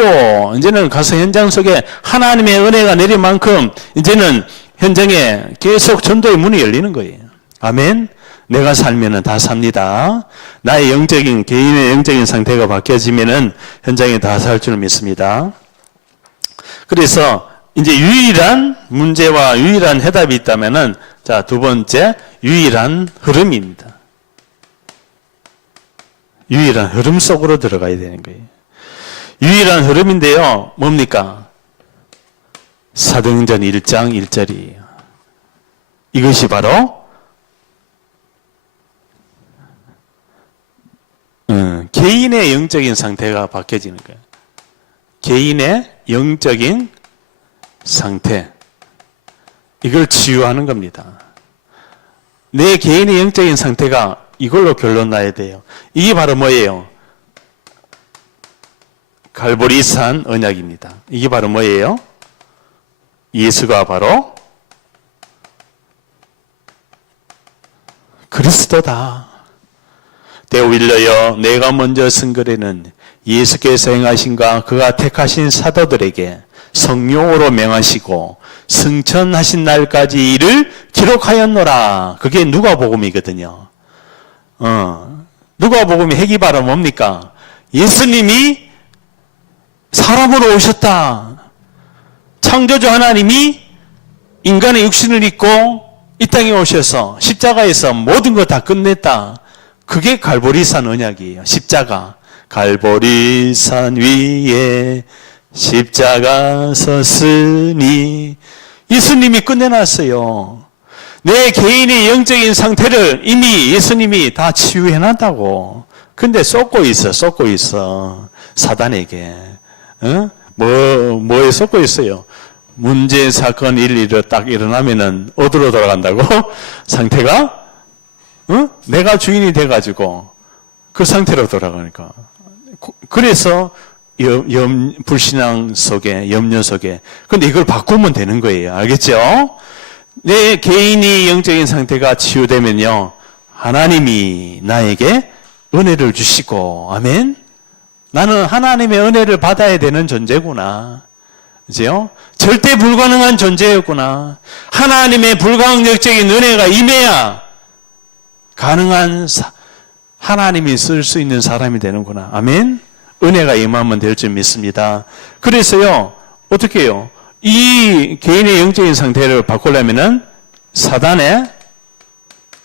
이제는 가서 현장 속에 하나님의 은혜가 내린 만큼 이제는 현장에 계속 전도의 문이 열리는 거예요. 아멘. 내가 살면은 다 삽니다. 나의 개인의 영적인 상태가 바뀌어지면은 현장에 다 살 줄 믿습니다. 그래서 이제 유일한 문제와 유일한 해답이 있다면은 자, 두 번째 유일한 흐름입니다. 유일한 흐름 속으로 들어가야 되는 거예요. 유일한 흐름인데요. 뭡니까? 사도행전 1장 1절이에요. 이것이 바로 개인의 영적인 상태가 바뀌어지는 거예요. 개인의 영적인 상태. 이걸 치유하는 겁니다. 내 개인의 영적인 상태가 이걸로 결론 나야 돼요. 이게 바로 뭐예요? 갈보리산 언약입니다. 이게 바로 뭐예요? 예수가 바로 그리스도다. 데오빌러여, 내가 먼저 쓴 글에는 예수께서 행하신가 그가 택하신 사도들에게 성령으로 명하시고 승천하신 날까지 이를 기록하였노라. 그게 누가복음이거든요. 누가복음의 핵이 바로 뭡니까? 예수님이 사람으로 오셨다. 창조주 하나님이 인간의 육신을 입고 이 땅에 오셔서 십자가에서 모든 거 다 끝냈다. 그게 갈보리산 언약이에요. 십자가. 갈보리산 위에 십자가 섰으니 예수님이 끝내놨어요. 내 개인의 영적인 상태를 이미 예수님이 다 치유해놨다고. 근데 쏟고 있어. 사단에게. 뭐에 쏟고 있어요? 문제, 사건, 일이 딱 일어나면은 어디로 돌아간다고? 상태가? 내가 주인이 돼가지고 그 상태로 돌아가니까. 그래서 불신앙 속에, 염려 속에. 근데 이걸 바꾸면 되는 거예요. 알겠죠? 내 개인이 영적인 상태가 치유되면요, 하나님이 나에게 은혜를 주시고, 아멘? 나는 하나님의 은혜를 받아야 되는 존재구나. 그죠? 절대 불가능한 존재였구나. 하나님의 불가항력적인 은혜가 임해야 가능한 하나님이 쓸 수 있는 사람이 되는구나. 아멘? 은혜가 임하면 될 줄 믿습니다. 그래서요, 어떻게 해요? 이 개인의 영적인 상태를 바꾸려면은 사단의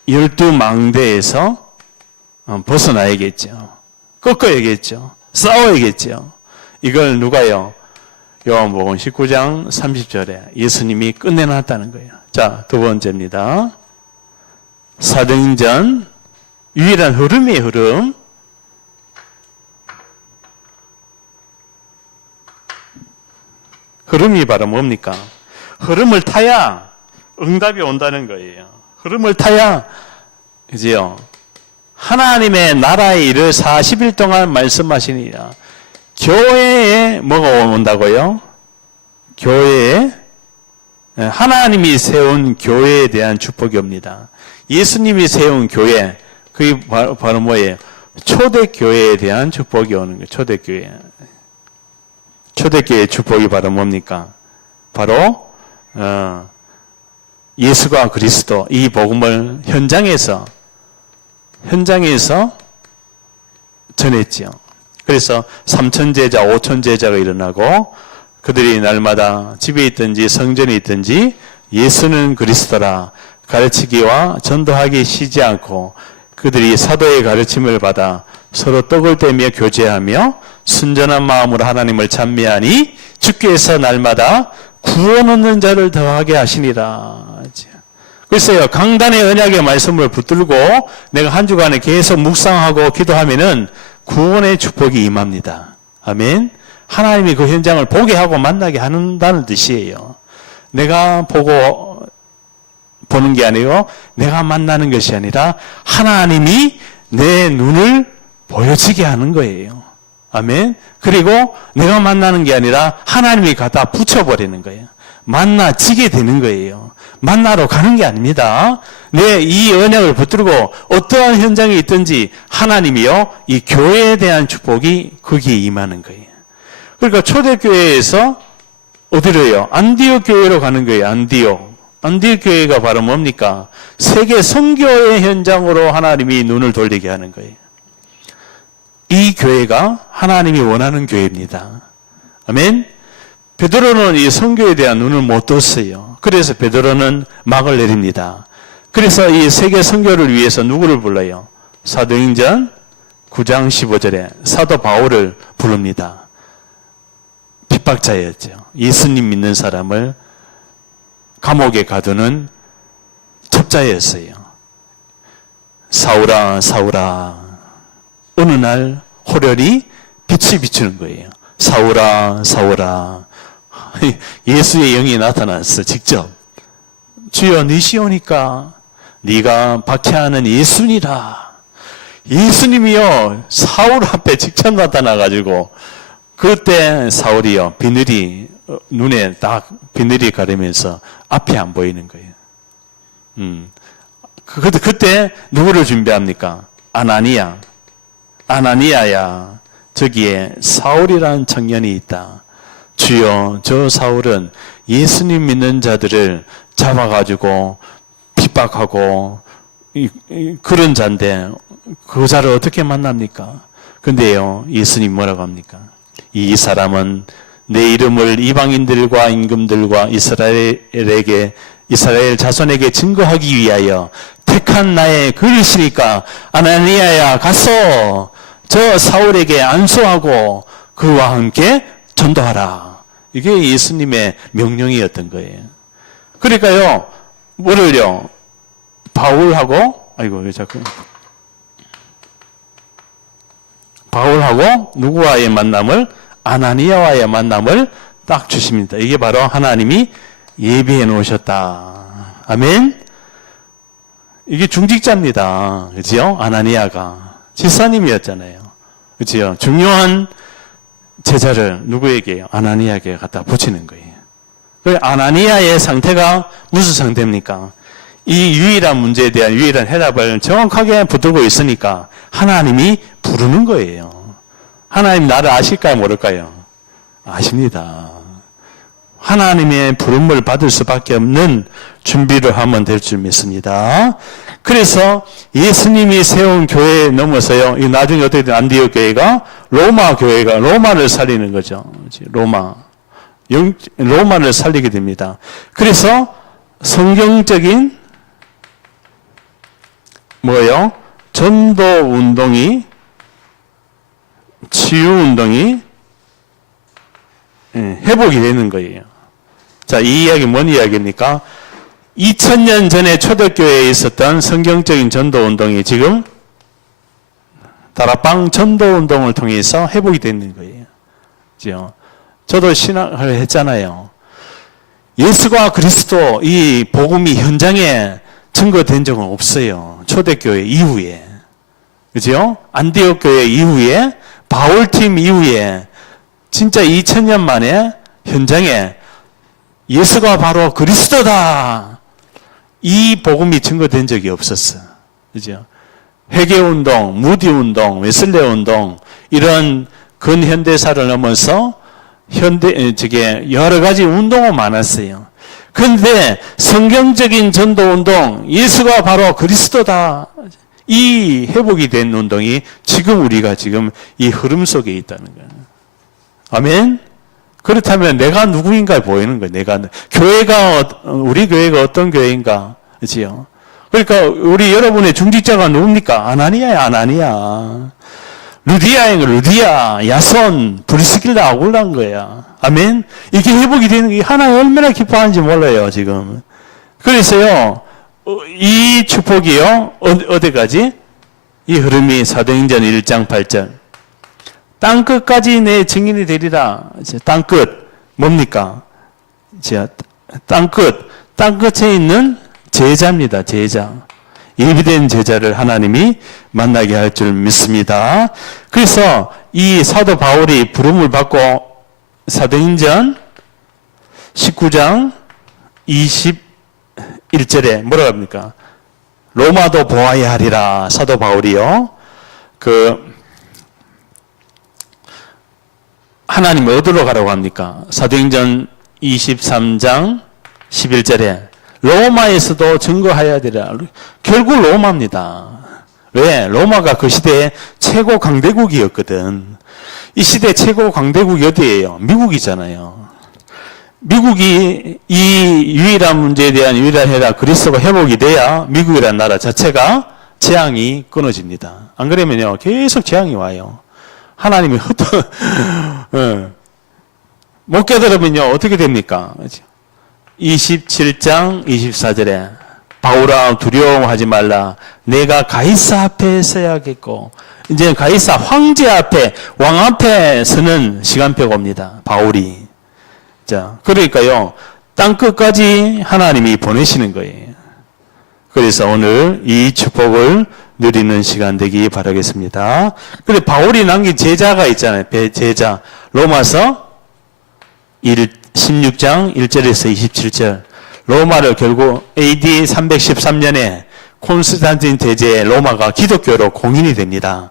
12망대에서 벗어나야겠죠. 꺾어야겠죠. 싸워야겠죠. 이걸 누가요? 요한복음 19장 30절에 예수님이 끝내놨다는 거예요. 자, 두 번째입니다. 사도행전 유일한 흐름이에요, 흐름. 흐름이 바로 뭡니까? 흐름을 타야 응답이 온다는 거예요. 흐름을 타야, 그지요? 하나님의 나라의 일을 40일 동안 말씀하시니라. 교회에 뭐가 온다고요? 교회에, 하나님이 세운 교회에 대한 축복이 옵니다. 예수님이 세운 교회, 그게 바로 뭐예요? 초대교회에 대한 축복이 오는 거예요. 초대교회. 초대교회의 축복이 바로 뭡니까? 바로 예수가 그리스도 이 복음을 현장에서 전했지요. 그래서 3천 제자, 5천 제자가 일어나고 그들이 날마다 집에 있든지 성전에 있든지 예수는 그리스도라 가르치기와 전도하기 쉬지 않고 그들이 사도의 가르침을 받아 서로 떡을 떼며 교제하며 순전한 마음으로 하나님을 찬미하니 주께서 날마다 구원 얻는 자를 더하게 하시니라. 글쎄요, 강단의 언약의 말씀을 붙들고 내가 한 주간에 계속 묵상하고 기도하면은 구원의 축복이 임합니다. 아멘. 하나님이 그 현장을 보게 하고 만나게 한다는 뜻이에요. 내가 보는 게 아니고 내가 만나는 것이 아니라 하나님이 내 눈을 보여지게 하는 거예요. 아멘. 그리고 내가 만나는 게 아니라 하나님이 갖다 붙여버리는 거예요. 만나지게 되는 거예요. 만나러 가는 게 아닙니다. 내 이 언약을 붙들고 어떠한 현장에 있든지 하나님이요, 이 교회에 대한 축복이 거기에 임하는 거예요. 그러니까 초대교회에서 어디로요? 안디옥 교회로 가는 거예요. 안디옥 교회가 바로 뭡니까? 세계 선교의 현장으로 하나님이 눈을 돌리게 하는 거예요. 이 교회가 하나님이 원하는 교회입니다. 아멘. 베드로는 이 선교에 대한 눈을 못 떴어요. 그래서 베드로는 막을 내립니다. 그래서 이 세계 선교를 위해서 누구를 불러요? 사도행전 9장 15절에 사도 바울을 부릅니다. 핍박자였죠. 예수님 믿는 사람을 감옥에 가두는 첩자였어요. 사울아, 사울아. 어느 날 호련히 빛이 비추는 거예요. 사울아, 사울아. 예수의 영이 나타났어. 직접. 주여, 니시오니까 네가 박해하는 예수니라. 예수님이요, 사울 앞에 직접 나타나가지고 그때 사울이요, 비늘이 눈에 딱 비늘이 가리면서 앞이 안 보이는 거예요. 그때 누구를 준비합니까? 아나니아야, 저기에 사울이라는 청년이 있다. 주여, 저 사울은 예수님 믿는 자들을 잡아가지고 핍박하고 그런 자인데 그 자를 어떻게 만납니까? 근데요, 예수님 뭐라고 합니까? 이 사람은 내 이름을 이방인들과 임금들과 이스라엘 자손에게 증거하기 위하여 택한 나의 그릇이니까 아나니아야, 가서 저 사울에게 안수하고 그와 함께 전도하라. 이게 예수님의 명령이었던 거예요. 그러니까요, 뭐를요? 바울하고 누구와의 만남을? 아나니아와의 만남을 딱 주십니다. 이게 바로 하나님이 예비해 놓으셨다. 아멘? 이게 중직자입니다. 그죠? 아나니아가. 지사님이었잖아요. 그죠? 중요한 제자를 누구에게요? 아나니아에게 갖다 붙이는 거예요. 그 아나니아의 상태가 무슨 상태입니까? 이 유일한 문제에 대한 유일한 해답을 정확하게 붙들고 있으니까 하나님이 부르는 거예요. 하나님 나를 아실까요? 모를까요? 아십니다. 하나님의 부름을 받을 수밖에 없는 준비를 하면 될 줄 믿습니다. 그래서 예수님이 세운 교회에 넘어서요, 이 나중에 어떻게 된 안디옥 교회가 로마를 살리는 거죠. 로마를 살리게 됩니다. 그래서 성경적인 전도 운동이, 치유 운동이 회복이 되는 거예요. 자, 이 이야기 뭔 이야기입니까? 2000년 전에 초대교회에 있었던 성경적인 전도 운동이 지금 다락방 전도 운동을 통해서 회복이 되는 거예요. 그죠? 저도 신학을 했잖아요. 예수가 그리스도 이 복음이 현장에 증거된 적은 없어요. 초대교회 이후에. 그죠? 안디옥 교회 이후에, 바울팀 이후에 진짜 2000년 만에 현장에 예수가 바로 그리스도다. 이 복음이 증거된 적이 없었어. 그죠? 회개운동, 무디운동, 웨슬레운동, 이런 근현대사를 넘어서 여러 가지 운동은 많았어요. 그런데 성경적인 전도운동, 예수가 바로 그리스도다. 이 회복이 된 운동이 지금 우리가 지금 이 흐름 속에 있다는 거예요. 아멘? 그렇다면 내가 누구인가 보이는 거예요. 우리 교회가 어떤 교회인가. 그렇지요? 그러니까 우리 여러분의 중직자가 누굽니까? 아나니야. 루디아, 야손, 브리스길라, 아굴라인 거야. 아멘? 이게 회복이 되는 게 하나님 얼마나 기뻐하는지 몰라요, 지금. 그래서요, 이 축복이요, 어디까지? 이 흐름이 사도행전 1장 8절. 땅끝까지 내 증인이 되리라. 땅끝, 뭡니까? 땅끝에 있는 제자입니다, 제자. 예비된 제자를 하나님이 만나게 할 줄 믿습니다. 그래서 이 사도 바울이 부름을 받고 사도행전 19장 21절에 뭐라고 합니까? 로마도 보아야 하리라. 사도 바울이요. 하나님 어디로 가라고 합니까? 사도행전 23장 11절에 로마에서도 증거해야 되라. 결국 로마입니다. 왜? 로마가 그 시대의 최고 강대국이었거든. 이 시대 최고 강대국이 어디예요? 미국이잖아요. 미국이 이 유일한 문제에 대한 유일한 해답, 그리스도가 회복이 돼야 미국이라는 나라 자체가 재앙이 끊어집니다. 안 그러면요, 계속 재앙이 와요. 하나님이 못 깨달으면요, 어떻게 됩니까? 27장 24절에 바울아 두려워하지 말라. 내가 가이사 앞에 서야겠고, 이제 가이사 황제 앞에, 왕 앞에 서는 시간표가 옵니다. 바울이. 자, 그러니까요, 땅끝까지 하나님이 보내시는 거예요. 그래서 오늘 이 축복을 누리는 시간 되기 바라겠습니다. 근데 바울이 남긴 제자가 있잖아요. 제자. 로마서 16장 1절에서 27절. 로마를 결국 AD 313년에 콘스탄틴 대제에 로마가 기독교로 공인이 됩니다.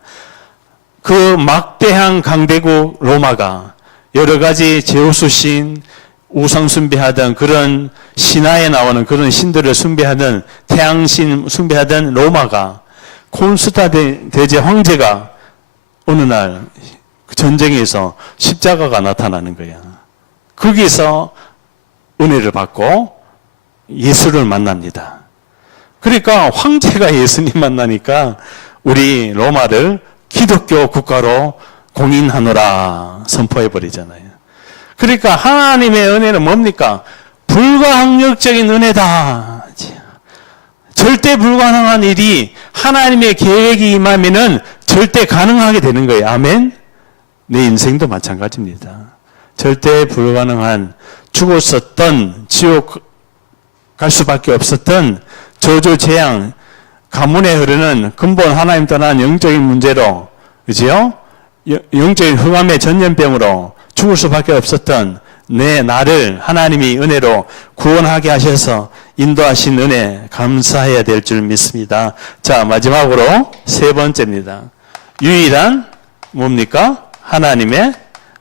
그 막대한 강대국 로마가 여러 가지 제우스 신, 우상 숭배하던 그런 신화에 나오는 그런 신들을 숭배하던 태양신 숭배하던 로마가 콘스탄틴 대제 황제가 어느 날 전쟁에서 십자가가 나타나는 거야. 거기서 은혜를 받고 예수를 만납니다. 그러니까 황제가 예수님 만나니까 우리 로마를 기독교 국가로 공인하노라 선포해버리잖아요. 그러니까 하나님의 은혜는 뭡니까? 불가항력적인 은혜다. 절대 불가능한 일이 하나님의 계획이 임하면은 절대 가능하게 되는 거예요. 아멘? 내 인생도 마찬가지입니다. 절대 불가능한, 죽었었던, 지옥 갈 수밖에 없었던 저주 재앙, 가문에 흐르는 근본 하나님 떠난 영적인 문제로, 그지요? 영적인 흑암의 전염병으로 죽을 수밖에 없었던 나를 하나님이 은혜로 구원하게 하셔서 인도하신 은혜 감사해야 될 줄 믿습니다. 자, 마지막으로 세 번째입니다. 유일한 뭡니까? 하나님의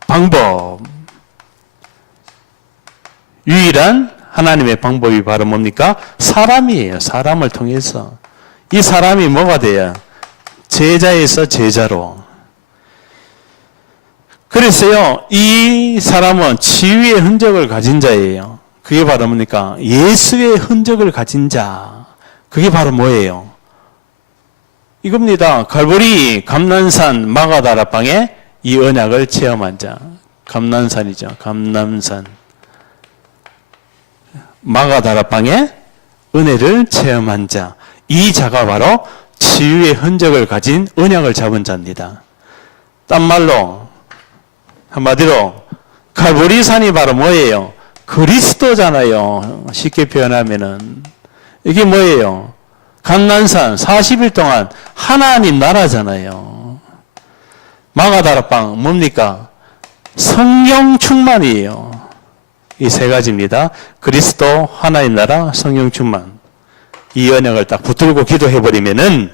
방법. 유일한 하나님의 방법이 바로 뭡니까? 사람이에요. 사람을 통해서. 이 사람이 뭐가 돼요? 제자에서 제자로. 그래서요, 이 사람은 치유의 흔적을 가진 자예요. 그게 바로 뭡니까? 예수의 흔적을 가진 자. 그게 바로 뭐예요? 이겁니다. 갈보리 감난산 마가다락방에 이 언약을 체험한 자. 감난산이죠. 감난산 마가다락방에 은혜를 체험한 자. 이 자가 바로 치유의 흔적을 가진 언약을 잡은 자입니다. 딴 말로 한마디로 갈보리산이 바로 뭐예요? 그리스도잖아요. 쉽게 표현하면은 이게 뭐예요? 감난산 40일 동안 하나님 나라잖아요. 마가다락방 뭡니까? 성령 충만이에요. 이 세 가지입니다. 그리스도, 하나님 나라, 성령 충만. 이 언약을 딱 붙들고 기도해버리면은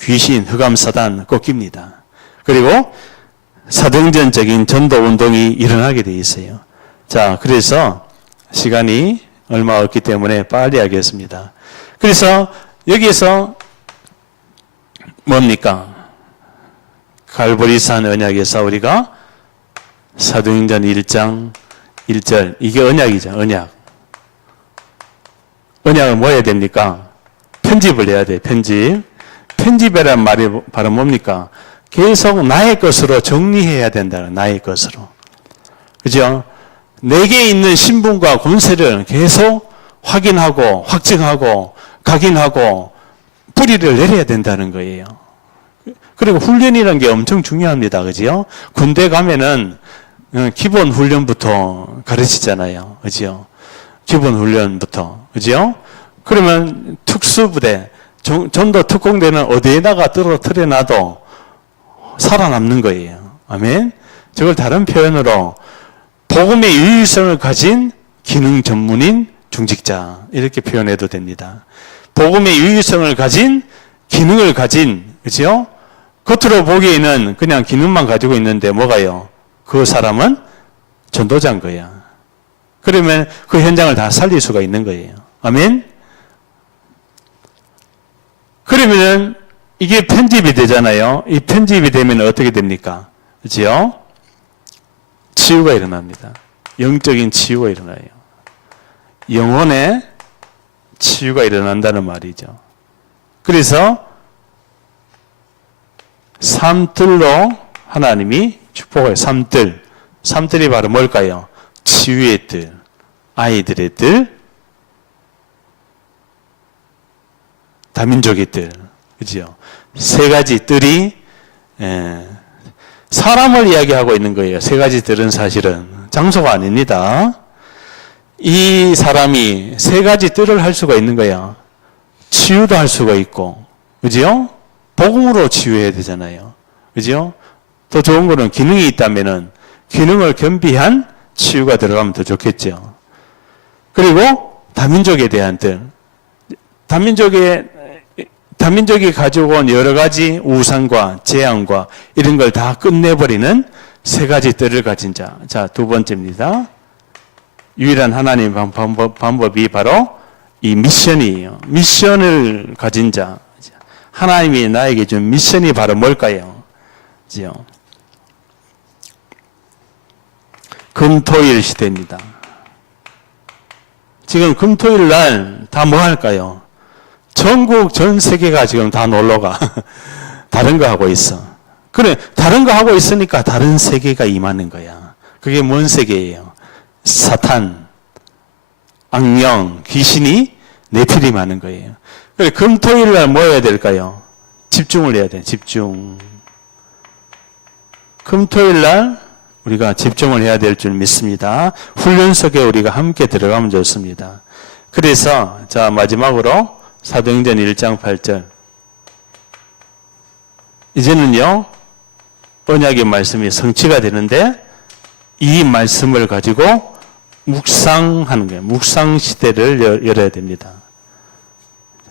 귀신, 흑암사단 꺾입니다. 그리고 사도행전적인 전도 운동이 일어나게 돼 있어요. 자, 그래서 시간이 얼마 없기 때문에 빨리 하겠습니다. 그래서 여기에서 뭡니까? 갈보리산 언약에서 우리가 사도행전 1장 1절 이게 언약이죠. 언약. 언약을 뭐 해야 됩니까? 편집을 해야 돼. 편집이란 말이 바로 뭡니까? 계속 나의 것으로 정리해야 된다는 나의 것으로. 그죠? 내게 있는 신분과 권세를 계속 확인하고 확증하고 각인하고 뿌리를 내려야 된다는 거예요. 그리고 훈련이라는 게 엄청 중요합니다. 그죠? 군대 가면은 기본 훈련부터 가르치잖아요. 그죠? 기본 훈련부터. 그죠? 그러면 특수부대, 전도 특공대는 어디에다가 떨어뜨려 놔도 살아남는 거예요. 아멘? 저걸 다른 표현으로 복음의 유일성을 가진 기능 전문인 중직자 이렇게 표현해도 됩니다. 복음의 유일성을 가진 기능을 가진 그죠? 겉으로 보기에는 그냥 기능만 가지고 있는데 뭐가요? 그 사람은 전도자인 거야. 그러면 그 현장을 다 살릴 수가 있는 거예요. 아멘? 그러면은 이게 편집이 되잖아요. 이 편집이 되면 어떻게 됩니까? 그죠? 치유가 일어납니다. 영적인 치유가 일어나요. 영혼의 치유가 일어난다는 말이죠. 그래서 삼뜰로 하나님이 축복을 삼뜰이 바로 뭘까요? 치유의 뜰, 아이들의 뜰, 다민족의 뜰, 그죠? 세 가지 뜰이 사람을 이야기하고 있는 거예요. 세 가지 뜰은 사실은 장소가 아닙니다. 이 사람이 세 가지 뜰을 할 수가 있는 거야. 치유도 할 수가 있고, 그죠? 복음으로 치유해야 되잖아요. 그죠? 더 좋은 거는 기능이 있다면은 기능을 겸비한 치유가 들어가면 더 좋겠죠. 그리고 다민족에 대한 뜰. 다민족이 가지고 온 여러 가지 우상과 재앙과 이런 걸 다 끝내버리는 세 가지 뜰을 가진 자. 자, 두 번째입니다. 유일한 하나님 방법이 바로 이 미션이에요. 미션을 가진 자. 하나님이 나에게 준 미션이 바로 뭘까요? 그죠? 금토일 시대입니다. 지금 금토일 날 다 뭐 할까요? 전국 전 세계가 지금 다 놀러가. 다른 거 하고 있어. 그래, 다른 거 하고 있으니까 다른 세계가 임하는 거야. 그게 뭔 세계예요? 사탄, 악령, 귀신이 내피림하는 거예요. 그래, 금토일 날 뭐 해야 될까요? 집중을 해야 돼. 집중. 금토일 날 우리가 집중을 해야 될 줄 믿습니다. 훈련 속에 우리가 함께 들어가면 좋습니다. 그래서 자 마지막으로 사도행전 1장 8절. 이제는요 언약의 말씀이 성취가 되는데 이 말씀을 가지고 묵상하는 거예요. 묵상 시대를 열어야 됩니다.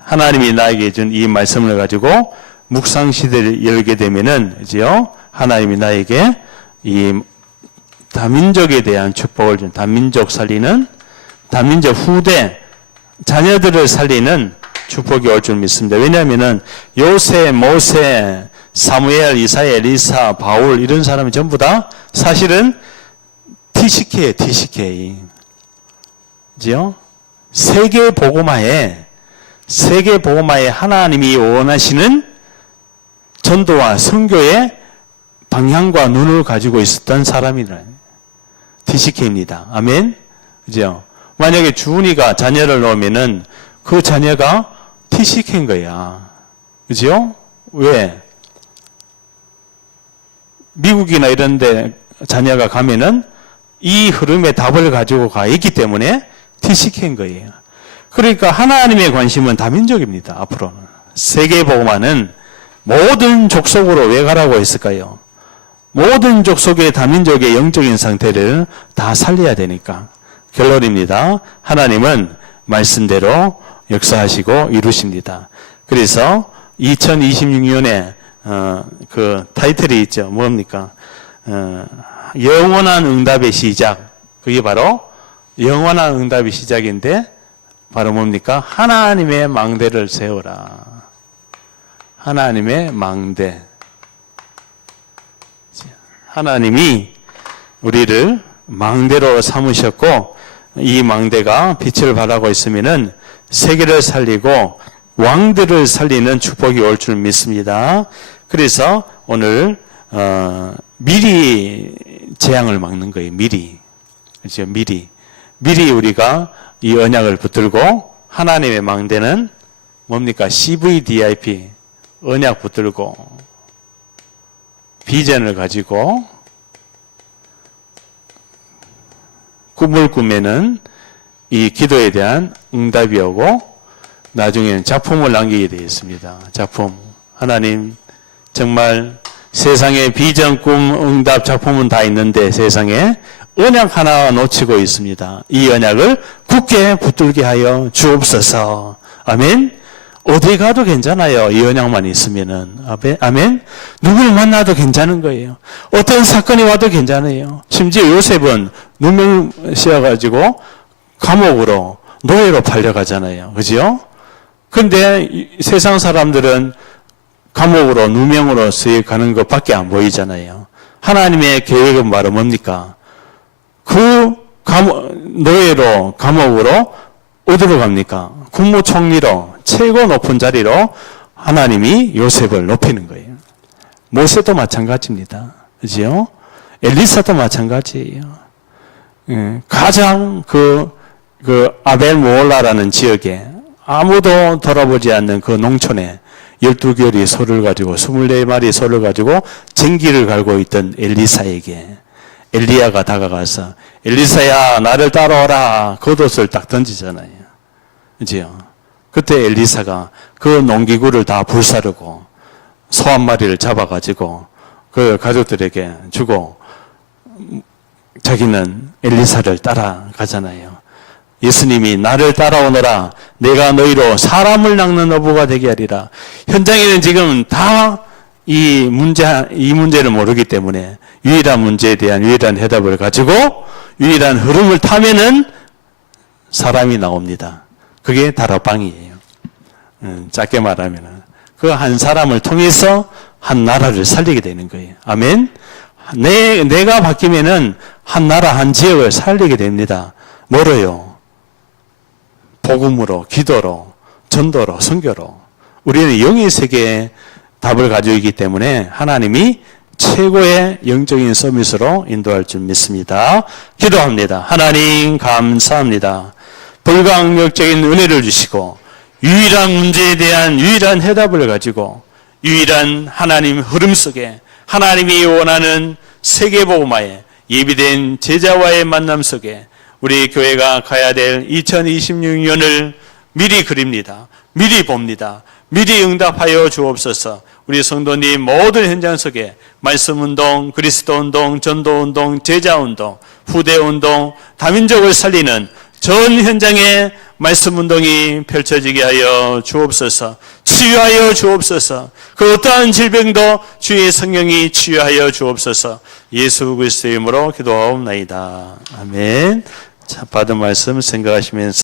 하나님이 나에게 준 이 말씀을 가지고 묵상 시대를 열게 되면은 이제요 하나님이 나에게 이 다민족에 대한 축복을 준 다민족 살리는 다민족 후대 자녀들을 살리는 축복이 올 줄 믿습니다. 왜냐하면은 요새, 모세, 사무엘, 이사야, 엘리사, 바울 이런 사람이 전부 다 사실은 TCK. 그죠? 세계 복음화에 하나님이 원하시는 전도와 선교의 방향과 눈을 가지고 있었던 사람이라. TCK입니다. 아멘? 그죠? 만약에 주은이가 자녀를 놓으면은 그 자녀가 TCK인 거야. 그죠? 왜? 미국이나 이런 데 자녀가 가면은 이 흐름의 답을 가지고 가 있기 때문에 TCK인 거예요. 그러니까 하나님의 관심은 다민족입니다. 앞으로는. 세계복음화는 모든 족속으로 왜 가라고 했을까요? 모든 족속의 다민족의 영적인 상태를 다 살려야 되니까. 결론입니다. 하나님은 말씀대로 역사하시고 이루십니다. 그래서 2026년에 그 타이틀이 있죠. 뭡니까? 영원한 응답의 시작. 그게 바로 영원한 응답의 시작인데 바로 뭡니까? 하나님의 망대를 세워라. 하나님의 망대. 하나님이 우리를 망대로 삼으셨고 이 망대가 빛을 발하고 있으면은 세계를 살리고 왕들을 살리는 축복이 올 줄 믿습니다. 그래서 오늘 미리 재앙을 막는 거예요. 미리. 그렇죠? 미리 우리가 이 언약을 붙들고 하나님의 망대는 뭡니까? CVDIP 언약 붙들고 비전을 가지고 꿈을 꾸면은 이 기도에 대한 응답이 오고 나중에는 작품을 남기게 되어 있습니다. 작품. 하나님 정말 세상에 비전, 꿈, 응답, 작품은 다 있는데 세상에 언약 하나 놓치고 있습니다. 이 언약을 굳게 붙들게 하여 주옵소서. 아멘. 어디 가도 괜찮아요. 이 언약만 있으면은. 아멘. 누굴 만나도 괜찮은 거예요. 어떤 사건이 와도 괜찮아요. 심지어 요셉은 누명 씌워가지고 감옥으로 노예로 팔려가잖아요. 그죠? 근데 세상 사람들은 감옥으로 누명으로 가는 것밖에 안 보이잖아요. 하나님의 계획은 바로 뭡니까? 그 노예로 감옥으로 어디로 갑니까? 국무총리로 최고 높은 자리로 하나님이 요셉을 높이는 거예요. 모세도 마찬가지입니다. 그죠? 엘리사도 마찬가지예요. 가장 그 아벨 모올라라는 지역에 아무도 돌아보지 않는 그 농촌에 12개월이 소를 가지고 24마리 소를 가지고 쟁기를 갈고 있던 엘리사에게 엘리야가 다가가서 엘리사야 나를 따라오라 겉옷을 딱 던지잖아요. 그죠? 그때 엘리사가 그 농기구를 다 불사르고 소 한 마리를 잡아가지고 그 가족들에게 주고 자기는 엘리사를 따라가잖아요. 예수님이 나를 따라오너라 내가 너희로 사람을 낚는 어부가 되게 하리라. 현장에는 지금 다 이 문제를 모르기 때문에 유일한 문제에 대한 유일한 해답을 가지고 유일한 흐름을 타면은 사람이 나옵니다. 그게 다락방이에요. 짧게 말하면은 그 한 사람을 통해서 한 나라를 살리게 되는 거예요. 아멘. 내가 바뀌면은 한 나라 한 지역을 살리게 됩니다. 뭐로요? 복음으로, 기도로, 전도로, 선교로. 우리는 영의 세계에 답을 가지고 있기 때문에 하나님이 최고의 영적인 서밋으로 인도할 줄 믿습니다. 기도합니다. 하나님 감사합니다. 불가항력적인 은혜를 주시고 유일한 문제에 대한 유일한 해답을 가지고 유일한 하나님 흐름 속에 하나님이 원하는 세계복음화에 예비된 제자와의 만남 속에 우리 교회가 가야 될 2026년을 미리 그립니다. 미리 봅니다. 미리 응답하여 주옵소서. 우리 성도님 모든 현장 속에 말씀운동, 그리스도운동, 전도운동, 제자운동, 후대운동, 다민족을 살리는 전 현장에 말씀운동이 펼쳐지게 하여 주옵소서. 치유하여 주옵소서. 그 어떠한 질병도 주의 성령이 치유하여 주옵소서. 예수 그리스도의 이름으로 기도하옵나이다. 아멘. 자, 받은 말씀 생각하시면서